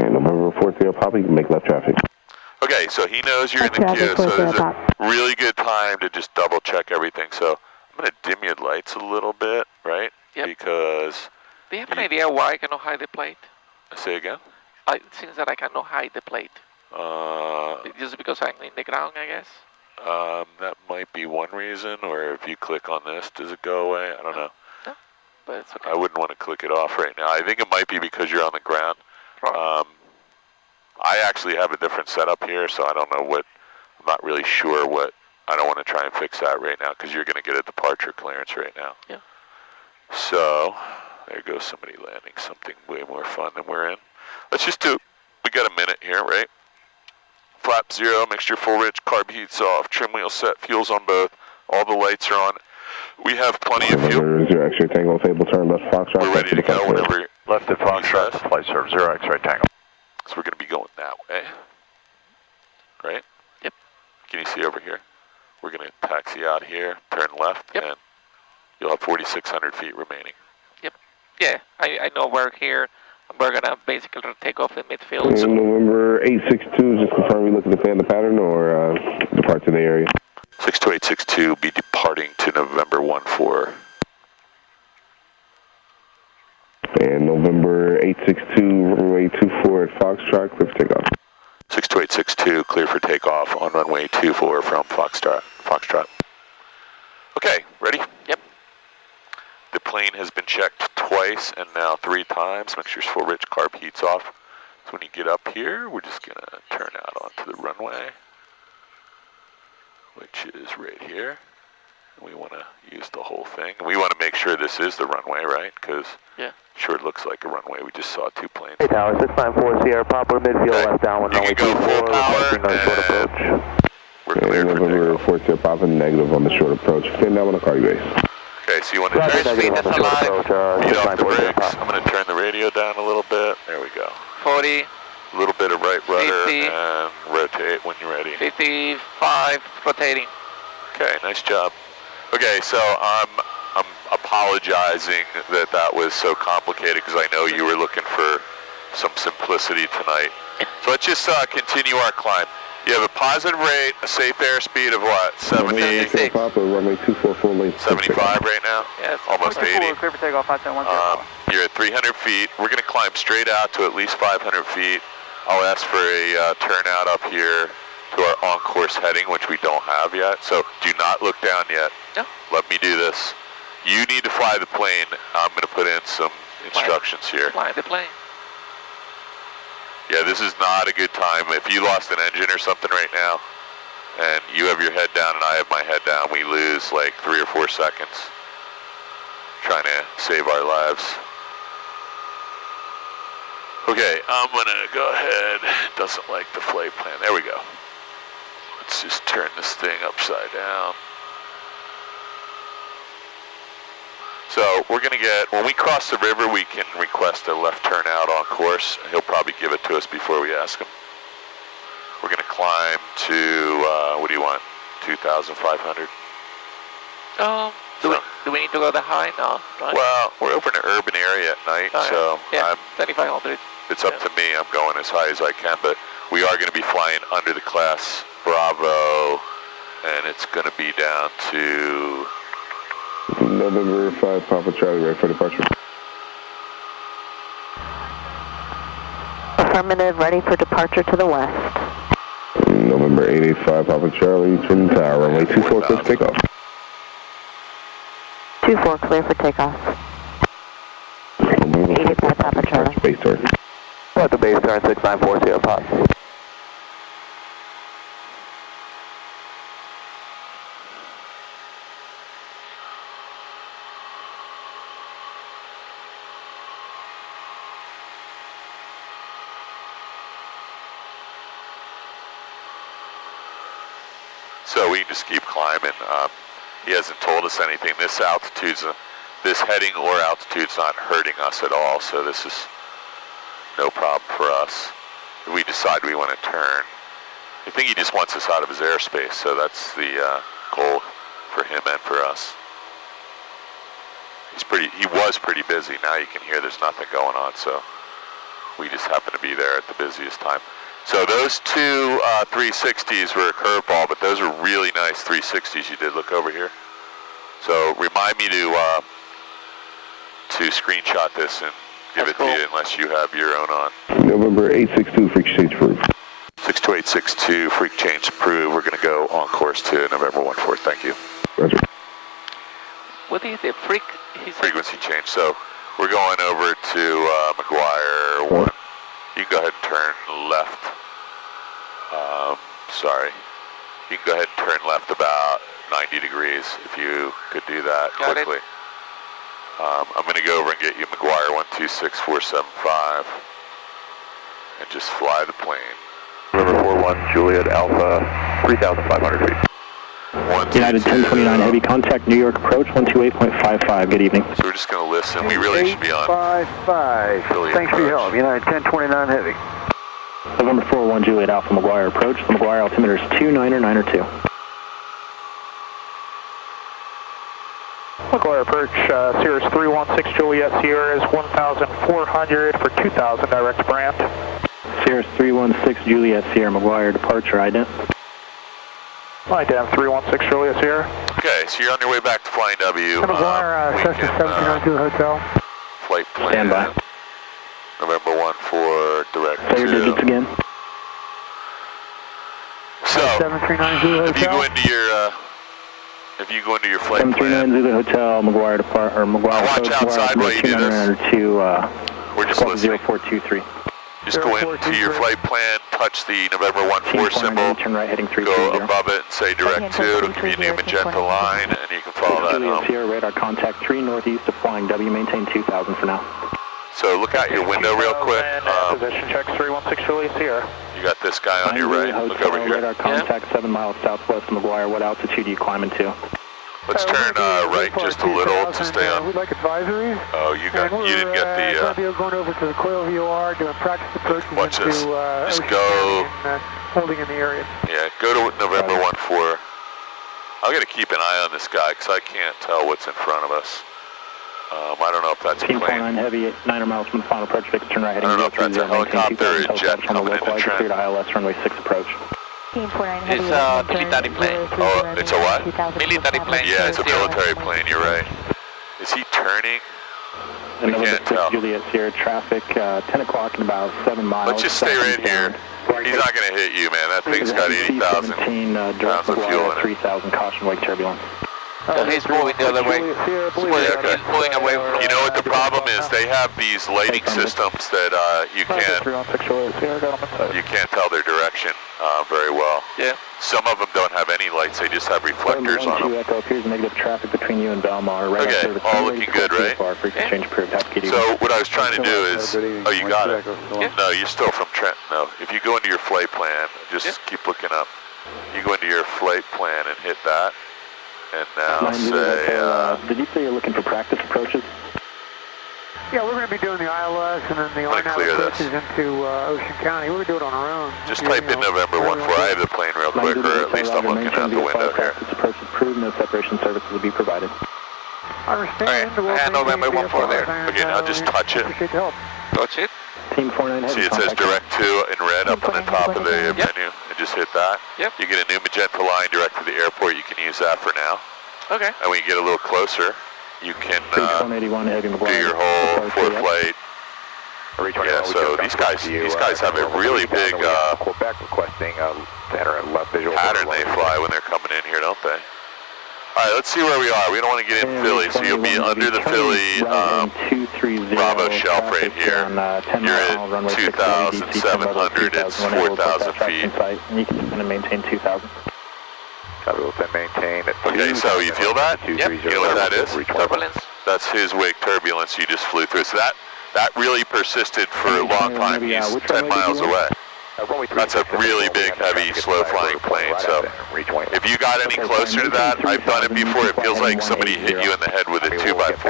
And November 40 Papa, you can make left traffic. Okay, so he knows you're in the queue, so there's a really good time to just double check everything. So I'm going to dim your lights a little bit, right? Yep. Because... Do you have an idea why I cannot hide the plate? Say again? It seems that I cannot hide the plate. Just because I'm in the ground, I guess? That might be one reason, or if you click on this, does it go away? I don't know. No, but it's okay. I wouldn't want to click it off right now. I think it might be because you're on the ground. Right. I actually have a different setup here, so I don't know what, I'm not really sure what, I don't want to try and fix that right now, because you're going to get a departure clearance right now. Yeah. So... there goes somebody landing something way more fun than we're in. Let's just do, we got a minute here, right? Flap 0, mixture full rich, carb heats off, trim wheel set, fuel's on both, all the lights are on. We have plenty of fuel. 0 X-ray Tango, table turn left Foxtrot. We're ready to go whenever. Left at Foxtrot, flight serve 0 X-ray Tango. So we're going to be going that way, right? Yep. Can you see over here? We're going to taxi out here, turn left, and you'll have 4,600 feet remaining. Yeah, I know we're here. We're going to basically take off in midfield. And November 862, just confirm we look at the fan the pattern or depart to the area. 62862, be departing to November 14. And November 862, runway 24 at Foxtrot, clear for takeoff. 62862, clear for takeoff on runway 24 from Foxtrot. Okay, ready? Yep. The plane has been checked twice and now 3 times. Mixture's full rich, carb heats off. So when you get up here, we're just going to turn out onto the runway, which is right here. We want to use the whole thing. We want to make sure this is the runway, right? Because sure it looks like a runway. We just saw 2 planes. Hey, Tower 694 Sierra Papa, midfield left downwind. You can go full power and we're cleared for takeoff. 4 Sierra Papa, negative on the short approach. Stand down on the cargo base. Okay, so you want to turn speed is alive. Feet off the brakes. I'm going to turn the radio down a little bit. There we go. 40. A little bit of right rudder 50, and rotate when you're ready. 55, rotating. Okay, nice job. Okay, so I'm apologizing that was so complicated because I know you were looking for some simplicity tonight. So let's just continue our climb. You have a positive rate, a safe airspeed of what? 76. Runway 24 full length. 75 right now? Yes. Almost 80. Clear for takeoff, 510. You're at 300 feet. We're going to climb straight out to at least 500 feet. I'll ask for a turnout up here to our on-course heading, which we don't have yet. So do not look down yet. No. Let me do this. You need to fly the plane. I'm going to put in some instructions here. Fly the plane. Yeah, this is not a good time. If you lost an engine or something right now, and you have your head down and I have my head down, we lose like 3 or 4 seconds trying to save our lives. Okay, I'm gonna go ahead. It doesn't like the flight plan. There we go. Let's just turn this thing upside down. So we're gonna get, when we cross the river, we can request a left turn out on course. He'll probably give it to us before we ask him. We're gonna climb to, what do you want, 2,500? Do we need to go that high? No. Right? Well, we're over in an urban area at night, so yeah, 3,500. It's up to me. I'm going as high as I can, but we are going to be flying under the class Bravo, and it's going to be down to November 5 Papa Charlie, ready for departure. Affirmative, ready for departure to the west. November 885 Papa Charlie, Twin Tower, runway 24, clear for takeoff. 24, clear for takeoff. 885 Papa Charlie. Base turn. At the base turn, 6940 Pop. So we just keep climbing. He hasn't told us anything. This altitude's, this heading or altitude's not hurting us at all, so this is no problem for us. If we decide we want to turn, I think he just wants us out of his airspace, so that's the goal for him and for us. He was pretty busy. Now you can hear there's nothing going on, so we just happen to be there at the busiest time. So those two 360s were a curveball, but those are really nice 360s you did. Look over here. So remind me to screenshot this and give it to you unless you have your own on. November 862, freak change approved. 62862, freak change approved. We're going to go on course to November 14. Thank you. Roger. What is the freak? Frequency change. So we're going over to McGuire 1. You can go ahead and turn left. Sorry. You can go ahead and turn left about 90 degrees if you could do that quickly. I'm going to go over and get you McGuire 126475 and just fly the plane. November 41, Juliet Alpha, 3,500 feet. United 1029 heavy contact, New York approach 128.55. Good evening. So we're just going to listen. We really should be on. 855. Thanks for your help. United 1029 heavy. November 41, Juliet Alpha, McGuire approach. The McGuire altimeter is 29er 2. McGuire approach, Cirrus 316 Juliet Sierra is 1,400 for 2,000 direct brand. Cirrus 316 Juliet Sierra, McGuire departure ident. Ident 316 Juliet Sierra. Okay, so you're on your way back to Flying W. McGuire, Cessna 1702 Hotel. Flight plan. Stand by. November 14, direct Say your to. digits again. So, 739 Zulu if you Hotel. go into your flight plan. 739 Zulu Hotel, McGuire depart, or McGuire watch outside while you do this. We're just listening. 0423. Just go into your flight plan, touch the November 14 symbol, turn right heading 330. go above it and say direct to. It'll give you a new magenta line, and you can follow that Juliet home. Sierra, radar contact 3 northeast of Flying W, maintain 2,000 for now. So look out your window real quick. Position check 316 Juliet Sierra. You got this guy on your right. Hotel, Look over here. Radar contact 7 miles southwest of McGuire. What altitude are you climbing to? Let's turn right just a little to stay on. We'd like advisory. Oh, you didn't get the. We're going over to the coil VOR, doing practice approaches Watch this. into Just go. and, holding in the area. Yeah, go to November 14. I'm gonna keep an eye on this guy because I can't tell what's in front of us. I don't know if that's a plane. 49 heavy, 9 miles from the final approach, fix turn right heading I don't know if that's a helicopter or a jet coming into cleared trend. ILS runway 6 approach. It's a military plane. Oh, it's a what? Military plane. Yeah, it's a military plane, you're right. Is he turning? And We can't tell. Juliet Sierra traffic, 10 o'clock in about 7 miles. Let's just stay right here. He's not going to hit you, man. That thing's got 80,000 pounds of fuel in it. 3,000 caution wake turbulence. So he's moving the other way. He's moving away from. You know what the problem is? They have these lighting systems that you can't tell their direction very well. Yeah. Some of them don't have any lights; they just have reflectors on them. Echo appears negative traffic between you and Belmar. Okay, all looking good, right? Exchange approved. So what I was trying to do is, oh, you got it. No, you're still from Trenton. No, if you go into your flight plan, just keep looking up. You go into your flight plan and hit that, and now say. Did you say you're looking for practice approaches? Yeah, we're going to be doing the ILS and then the RNAV approaches into Ocean County. We're going to do it on our own. Just type in November 14. I have the plane real quick, or at least I'm looking out the window here. Approach approved, no separation services will be provided. I understand. All right, I have November 14 there. Okay, now just touch it. Touch it. Team 49 See, it says direct to in red up on the top of the menu, and just hit that. Yep. You get a new magenta line direct to the airport. You can use that for now. Okay. And when you get a little closer, you can do your whole flight. Yeah, so these guys have a really big Quebec requesting center and left visual pattern they fly when they're coming in here, don't they? All right, let's see where we are. We don't want to get in Philly, so you'll be under the Philly Bravo shelf right here. You're at 2,700. It's 4,000 feet. And you can kind of maintain 2,000. Maintain at Okay, so you feel that? Yep. You know what that is? Turbulence. That's his wake turbulence you just flew through. So that really persisted for a long time. He's 10 miles away. That's a really big, heavy, slow-flying plane. So if you got any closer to that, I've done it before. It feels like somebody hit you in the head with a 2x4.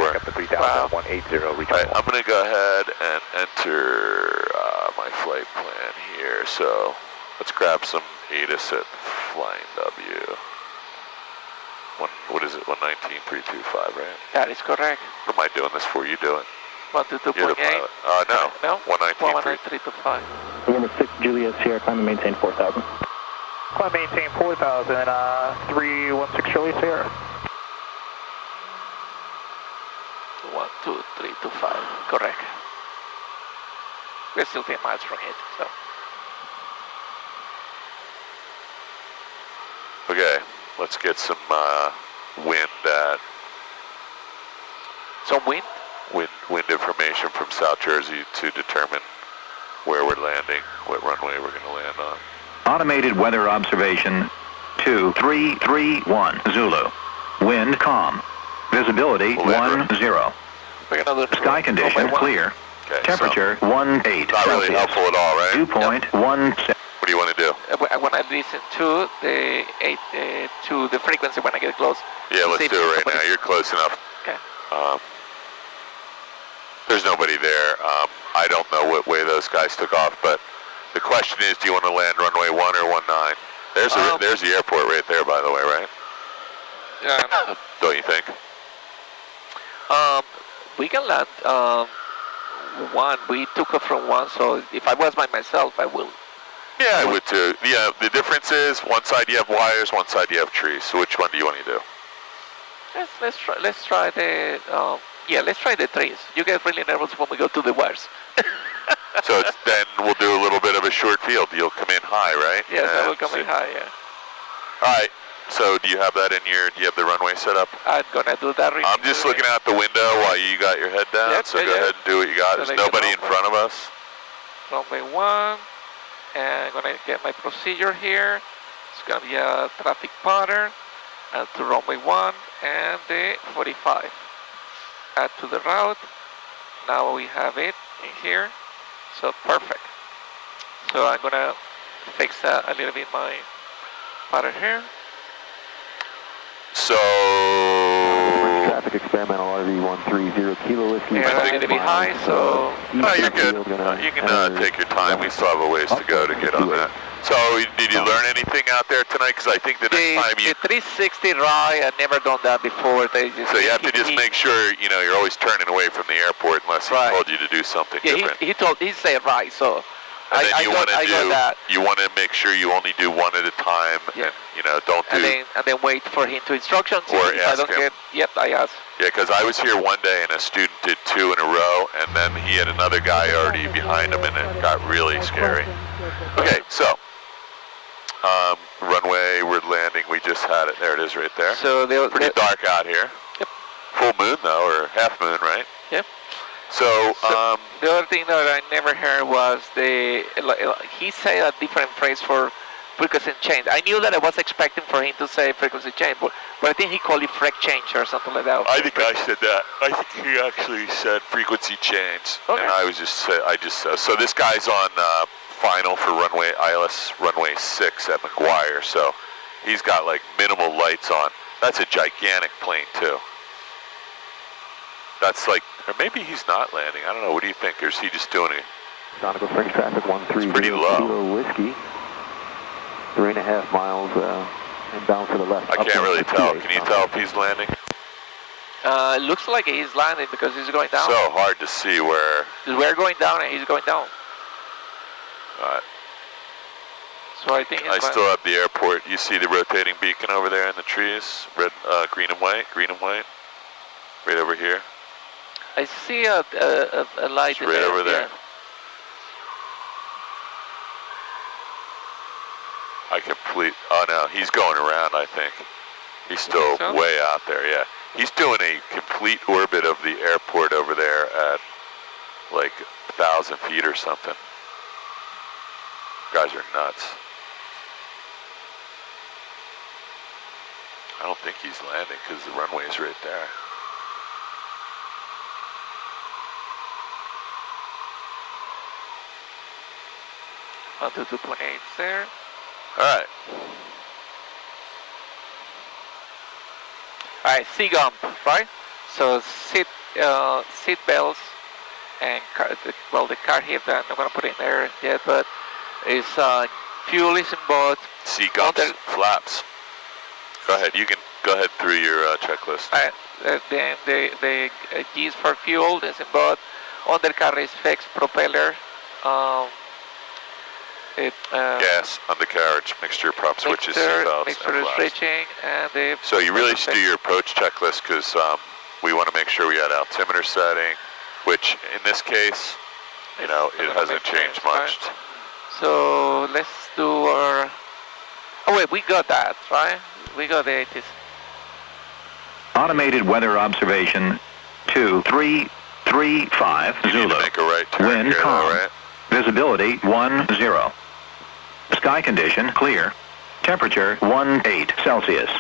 Wow. Right, I'm going to go ahead and enter my flight plan here. So let's grab some ATIS at Flying W. What is it? 119.325, right? That is correct. What am I doing this for? You do it. 122.8. You're the pilot. No. No. 119.325. November 6, Juliet Sierra, climb and maintain 4,000. Climb maintain 4,000, 316 Charlie Sierra. 12325. Correct. We're still 10 miles from it, so. Okay, let's get some wind Some wind? Wind information from South Jersey to determine where we're landing, what runway we're going to land on. Automated weather observation 2331 Zulu. Wind calm. Visibility 10. Sky condition clear. Okay, temperature 18 not Celsius. really helpful at all, right? Dew point 17. What do you want to do? When I listen to the frequency when I get close. Yeah, let's do it right now. You're close enough. Okay. There's nobody there. I don't know what way those guys took off, but the question is, do you want to land runway 1 or 19? There's the airport right there, by the way, right? Yeah. Don't you think? We can land 1. We took off from 1, so if I was by myself, I will. Yeah, I would too. Yeah, the difference is one side you have wires, one side you have trees. So which one do you want to do? Let's try the let's try the trees. You get really nervous when we go to the wires. So then we'll do a little bit of a short field. You'll come in high, right? Yes, I will come in high, yeah. All right. So do you have that in do you have the runway set up? I'm gonna do that. I'm just looking out the window while you got your head down. Yep, so go ahead and do what you got. There's nobody in front of us. Runway 1, and I'm gonna get my procedure here. It's gonna be a traffic pattern. Add to runway 1 and the 45. Add to the route. Now we have it in here. So perfect. So I'm gonna fix a little bit my pattern here. So traffic experimental RV 130 Kilo Whiskey. Yeah, it's going to be high, so. No, you're good. You can take your time. We still have a ways to go to get on that. So, did you learn anything out there tonight? Because I think the next time you... The 360 rye, I've never done that before. So you have to just make sure, you're always turning away from the airport unless he told you to do something different. He said right, so... And then you want to make sure you only do one at a time, and don't do. And then wait for him to instructions. Or ask him. Yep, I asked. Yeah, because I was here one day and a student did 2 in a row, and then he had another guy already behind him, and it got really scary. Okay, so runway, we're landing. We we just had it. There it is right there. So pretty dark out here. Yep. Full moon though, or half moon, right? Yep. So the other thing that I never heard was he said a different phrase for frequency change. I knew that I was expecting for him to say frequency change, but I think he called it frec change or something like that. I think I said that. I think he actually said frequency change, okay. And so this guy's on final for ILS runway 6 at McGuire, so he's got like minimal lights on. That's a gigantic plane too. That's like, or maybe he's not landing. I don't know. What do you think? Or is he just doing it? Nautical Springs traffic 130 Whiskey. 3.5 miles inbound to the left. I can't really tell. Can you tell if he's landing? It looks like he's landing because he's going down. So hard to see where. We're going down and he's going down. Alright. So I think I still have the airport. You see the rotating beacon over there in the trees? Red, green and white. Right over here. I see a light it's right over there. Oh no, he's going around, I think. He's still way out there, yeah. He's doing a complete orbit of the airport over there at like 1,000 feet or something. Guys are nuts. I don't think he's landing because the runway's right there. I'll do 2.8 there. Alright. Alright, C-gump, right? So seat belts and the car hip that I'm not going to put in there yet, but it's fuel is in both. C-gumps, flaps. Go ahead, you can go ahead through your checklist. Alright, then the G's for fuel is in both. Undercar is fixed, propeller. Gas, undercarriage, mixture, prop switches, seatbelts, mixture is switching, and so you really should do your approach checklist because we want to make sure we had altimeter setting, which in this case, you know, it hasn't changed much. So let's do our. Oh wait, we got that, right? We got the 80s. Automated weather observation 2335 Zulu. Make a right turn Wind here, calm. though, right? Visibility 10. Sky condition clear. Temperature 18 Celsius.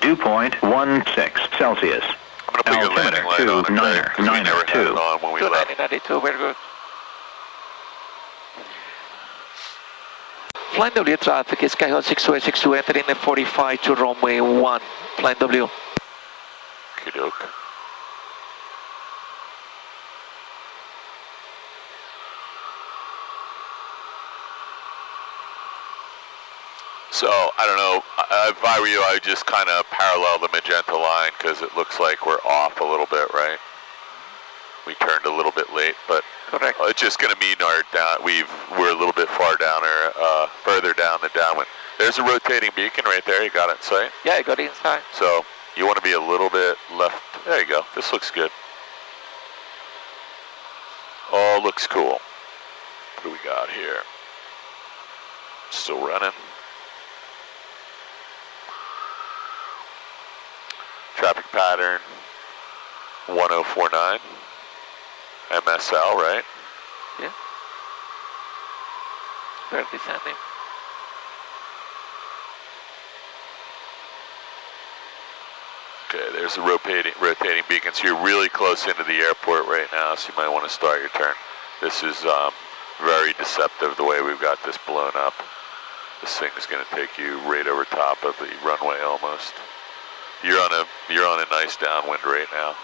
Dew point 16 Celsius. I'm going to put your landing light on, okay? 'Cause we never had it on when we left. 292, very good. Flying W traffic is Skyhawk 6262 entering the 45 to runway 1. Flying W. Okie doke. So, I don't know, if I were you, I would just kind of parallel the magenta line because it looks like we're off a little bit, right? We turned a little bit late, but correct. It's just going to mean we're a little bit far down or further down the downwind. There's a rotating beacon right there. You got it in sight? Yeah, I got it inside. So you want to be a little bit left. There you go. This looks good. Oh, looks cool. What do we got here? Still running. Traffic pattern 1049. MSL, right? Yeah. We're descending. Okay, there's a rotating beacon. So you're really close into the airport right now, so you might want to start your turn. This is very deceptive the way we've got this blown up. This thing is going to take you right over top of the runway almost. You're on a nice downwind right now.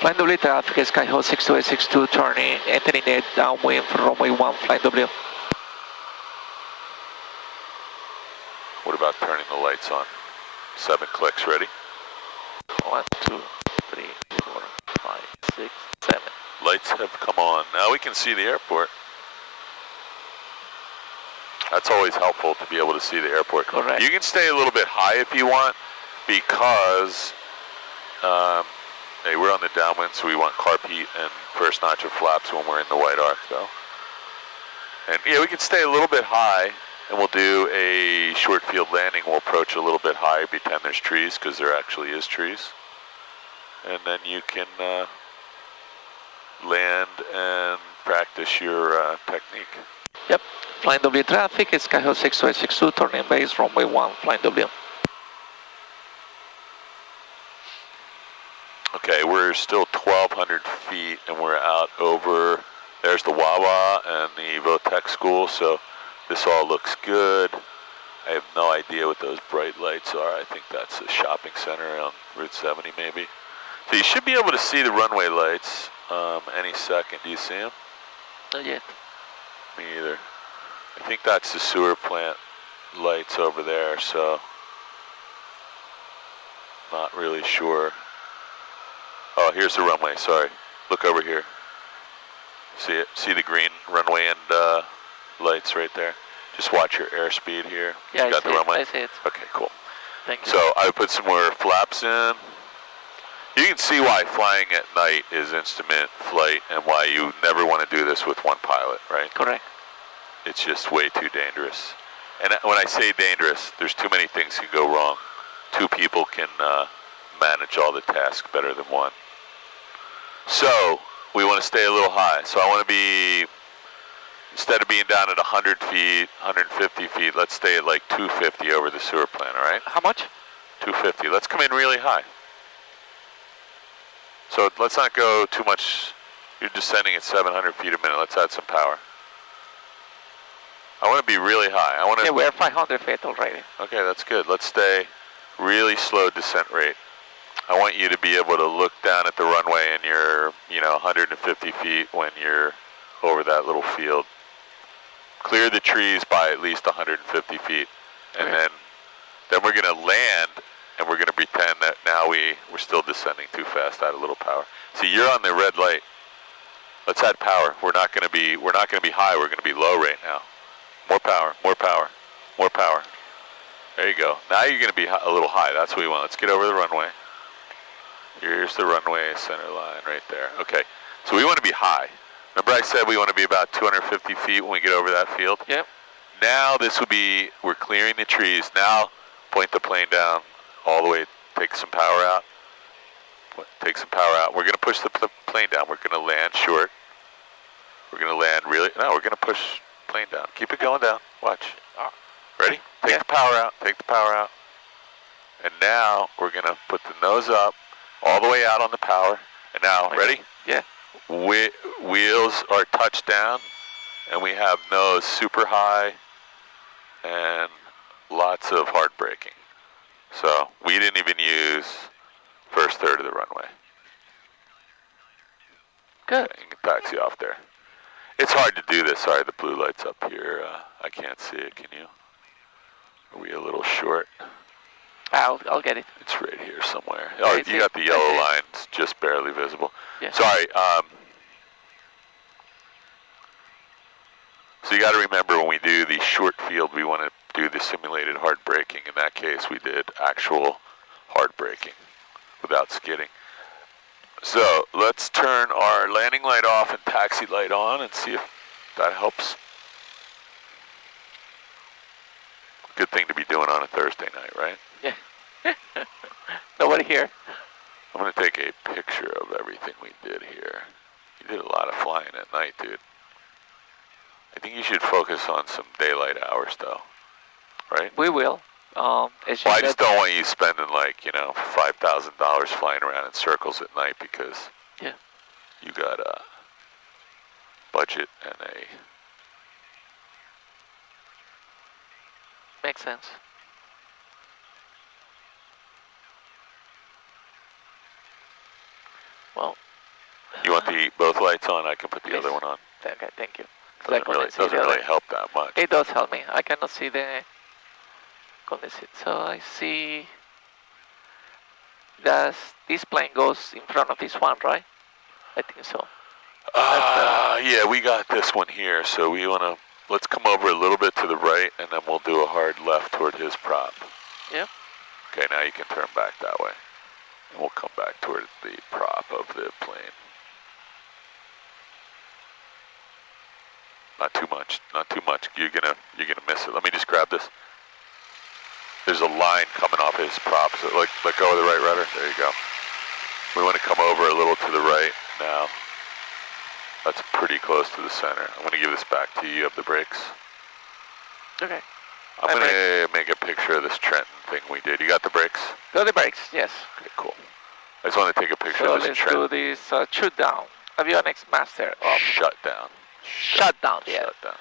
Flying W traffic is Skyhawk 6262 turning, entering the downwind for runway 1, Flying W. What about turning the lights on? 7 clicks, ready? 1, 2, 3, 4, 5, 6, 7. Lights have come on. Now we can see the airport. That's always helpful to be able to see the airport. Correct. You can stay a little bit high if you want because hey, we're on the downwind, so we want carp heat and first notch of flaps when we're in the white arc, though. And yeah, we can stay a little bit high, and we'll do a short field landing. We'll approach approach a little bit high, pretend there's trees, because there actually is trees. And then you can land and practice your technique. Yep. Flying W traffic, it's Skyhawk 62862, turning base, runway 1, flying W. Okay, we're still 1,200 feet, and we're out over, there's the Wawa and the Votech school, so this all looks good. I have no idea what those bright lights are. I think that's a shopping center on Route 70 maybe. So you should be able to see the runway lights any second. Do you see them? Not yet. Me either. I think that's the sewer plant lights over there, so not really sure. Oh, here's the runway, sorry. Look over here. See it? See the green runway and lights right there? Just watch your airspeed here. Yeah, you got the runway? I see it. Okay, cool. Thank you. So I put some more flaps in. You can see why flying at night is instrument flight and why you never want to do this with one pilot, right? Correct. It's just way too dangerous. And when I say dangerous, there's too many things can go wrong. Two people can manage all the tasks better than one. So we want to stay a little high. So I want to be, instead of being down at 100 feet, 150 feet, let's stay at like 250 over the sewer plant, all right? How much? 250. Let's come in really high. So let's not go too much. You're descending at 700 feet a minute. Let's add some power. I want to be really high. I want to. Yeah, we're 500 feet already. Okay, that's good. Let's stay really slow descent rate. I want you to be able to look down at the runway and you're, 150 feet when you're over that little field. Clear the trees by at least 150 feet. And okay. then we're going to land and we're going to pretend that now we're still descending too fast, add a little power. See, you're on the red light. Let's add power. We're not going to be high, we're going to be low right now. More power, more power, more power. There you go. Now you're going to be a little high. That's what we want. Let's get over the runway. Here's the runway center line right there. Okay, so we want to be high. Remember I said we want to be about 250 feet when we get over that field? Yep. Now this would be, we're clearing the trees. Now point the plane down all the way, take some power out. Take some power out. We're going to push the plane down. We're going to land short. We're going to land really, no, we're going to push the plane down. Keep it going down. Watch. Ready? Take the power out. Take the power out. And now we're going to put the nose up all the way out on the power. And now, ready? Yeah. Wheels are touched down, and we have nose super high and lots of hard braking. So we didn't even use first third of the runway. Good. Okay, you can taxi off there. It's hard to do this. Sorry, the blue light's up here. I can't see it. Can you? Are we a little short? I'll get it. It's right here somewhere. Oh, you got the yellow lines just barely visible. Yeah. Sorry. So you got to remember when we do the short field, we want to do the simulated hard braking. In that case, we did actual hard braking without skidding. So let's turn our landing light off and taxi light on and see if that helps. Good thing to be doing on a Thursday night, right? Yeah. Nobody here. I'm going to take a picture of everything we did here. You did a lot of flying at night, dude. I think you should focus on some daylight hours, though. Right? We will. Well, I just don't want you spending like, $5,000 flying around in circles at night because you got a budget and a... Makes sense. Well... You want both lights on? I can put the other one on. Okay, thank you. Doesn't really help that much. It does help me. I cannot see the... So I see that this plane goes in front of this one, right? I think so. Yeah, we got this one here, so we want to, let's come over a little bit to the right, and then we'll do a hard left toward his prop. Yep. Okay, now you can turn back that way. And we'll come back toward the prop of the plane. Not too much, not too much. You're gonna miss it. Let me just grab this. there's a line coming off his prop. So let go of the right rudder. There you go. We want to come over a little to the right now. That's pretty close to the center. I'm going to give this back to you. You have the brakes. Okay. I'm going to make a picture of this Trenton thing we did. You got the brakes? Got the brakes, yes. Okay, cool. I just want to take a picture So of this Trenton. let's do this shoot down. Avionics master off. Shut down. Shut down, yeah. Shut down.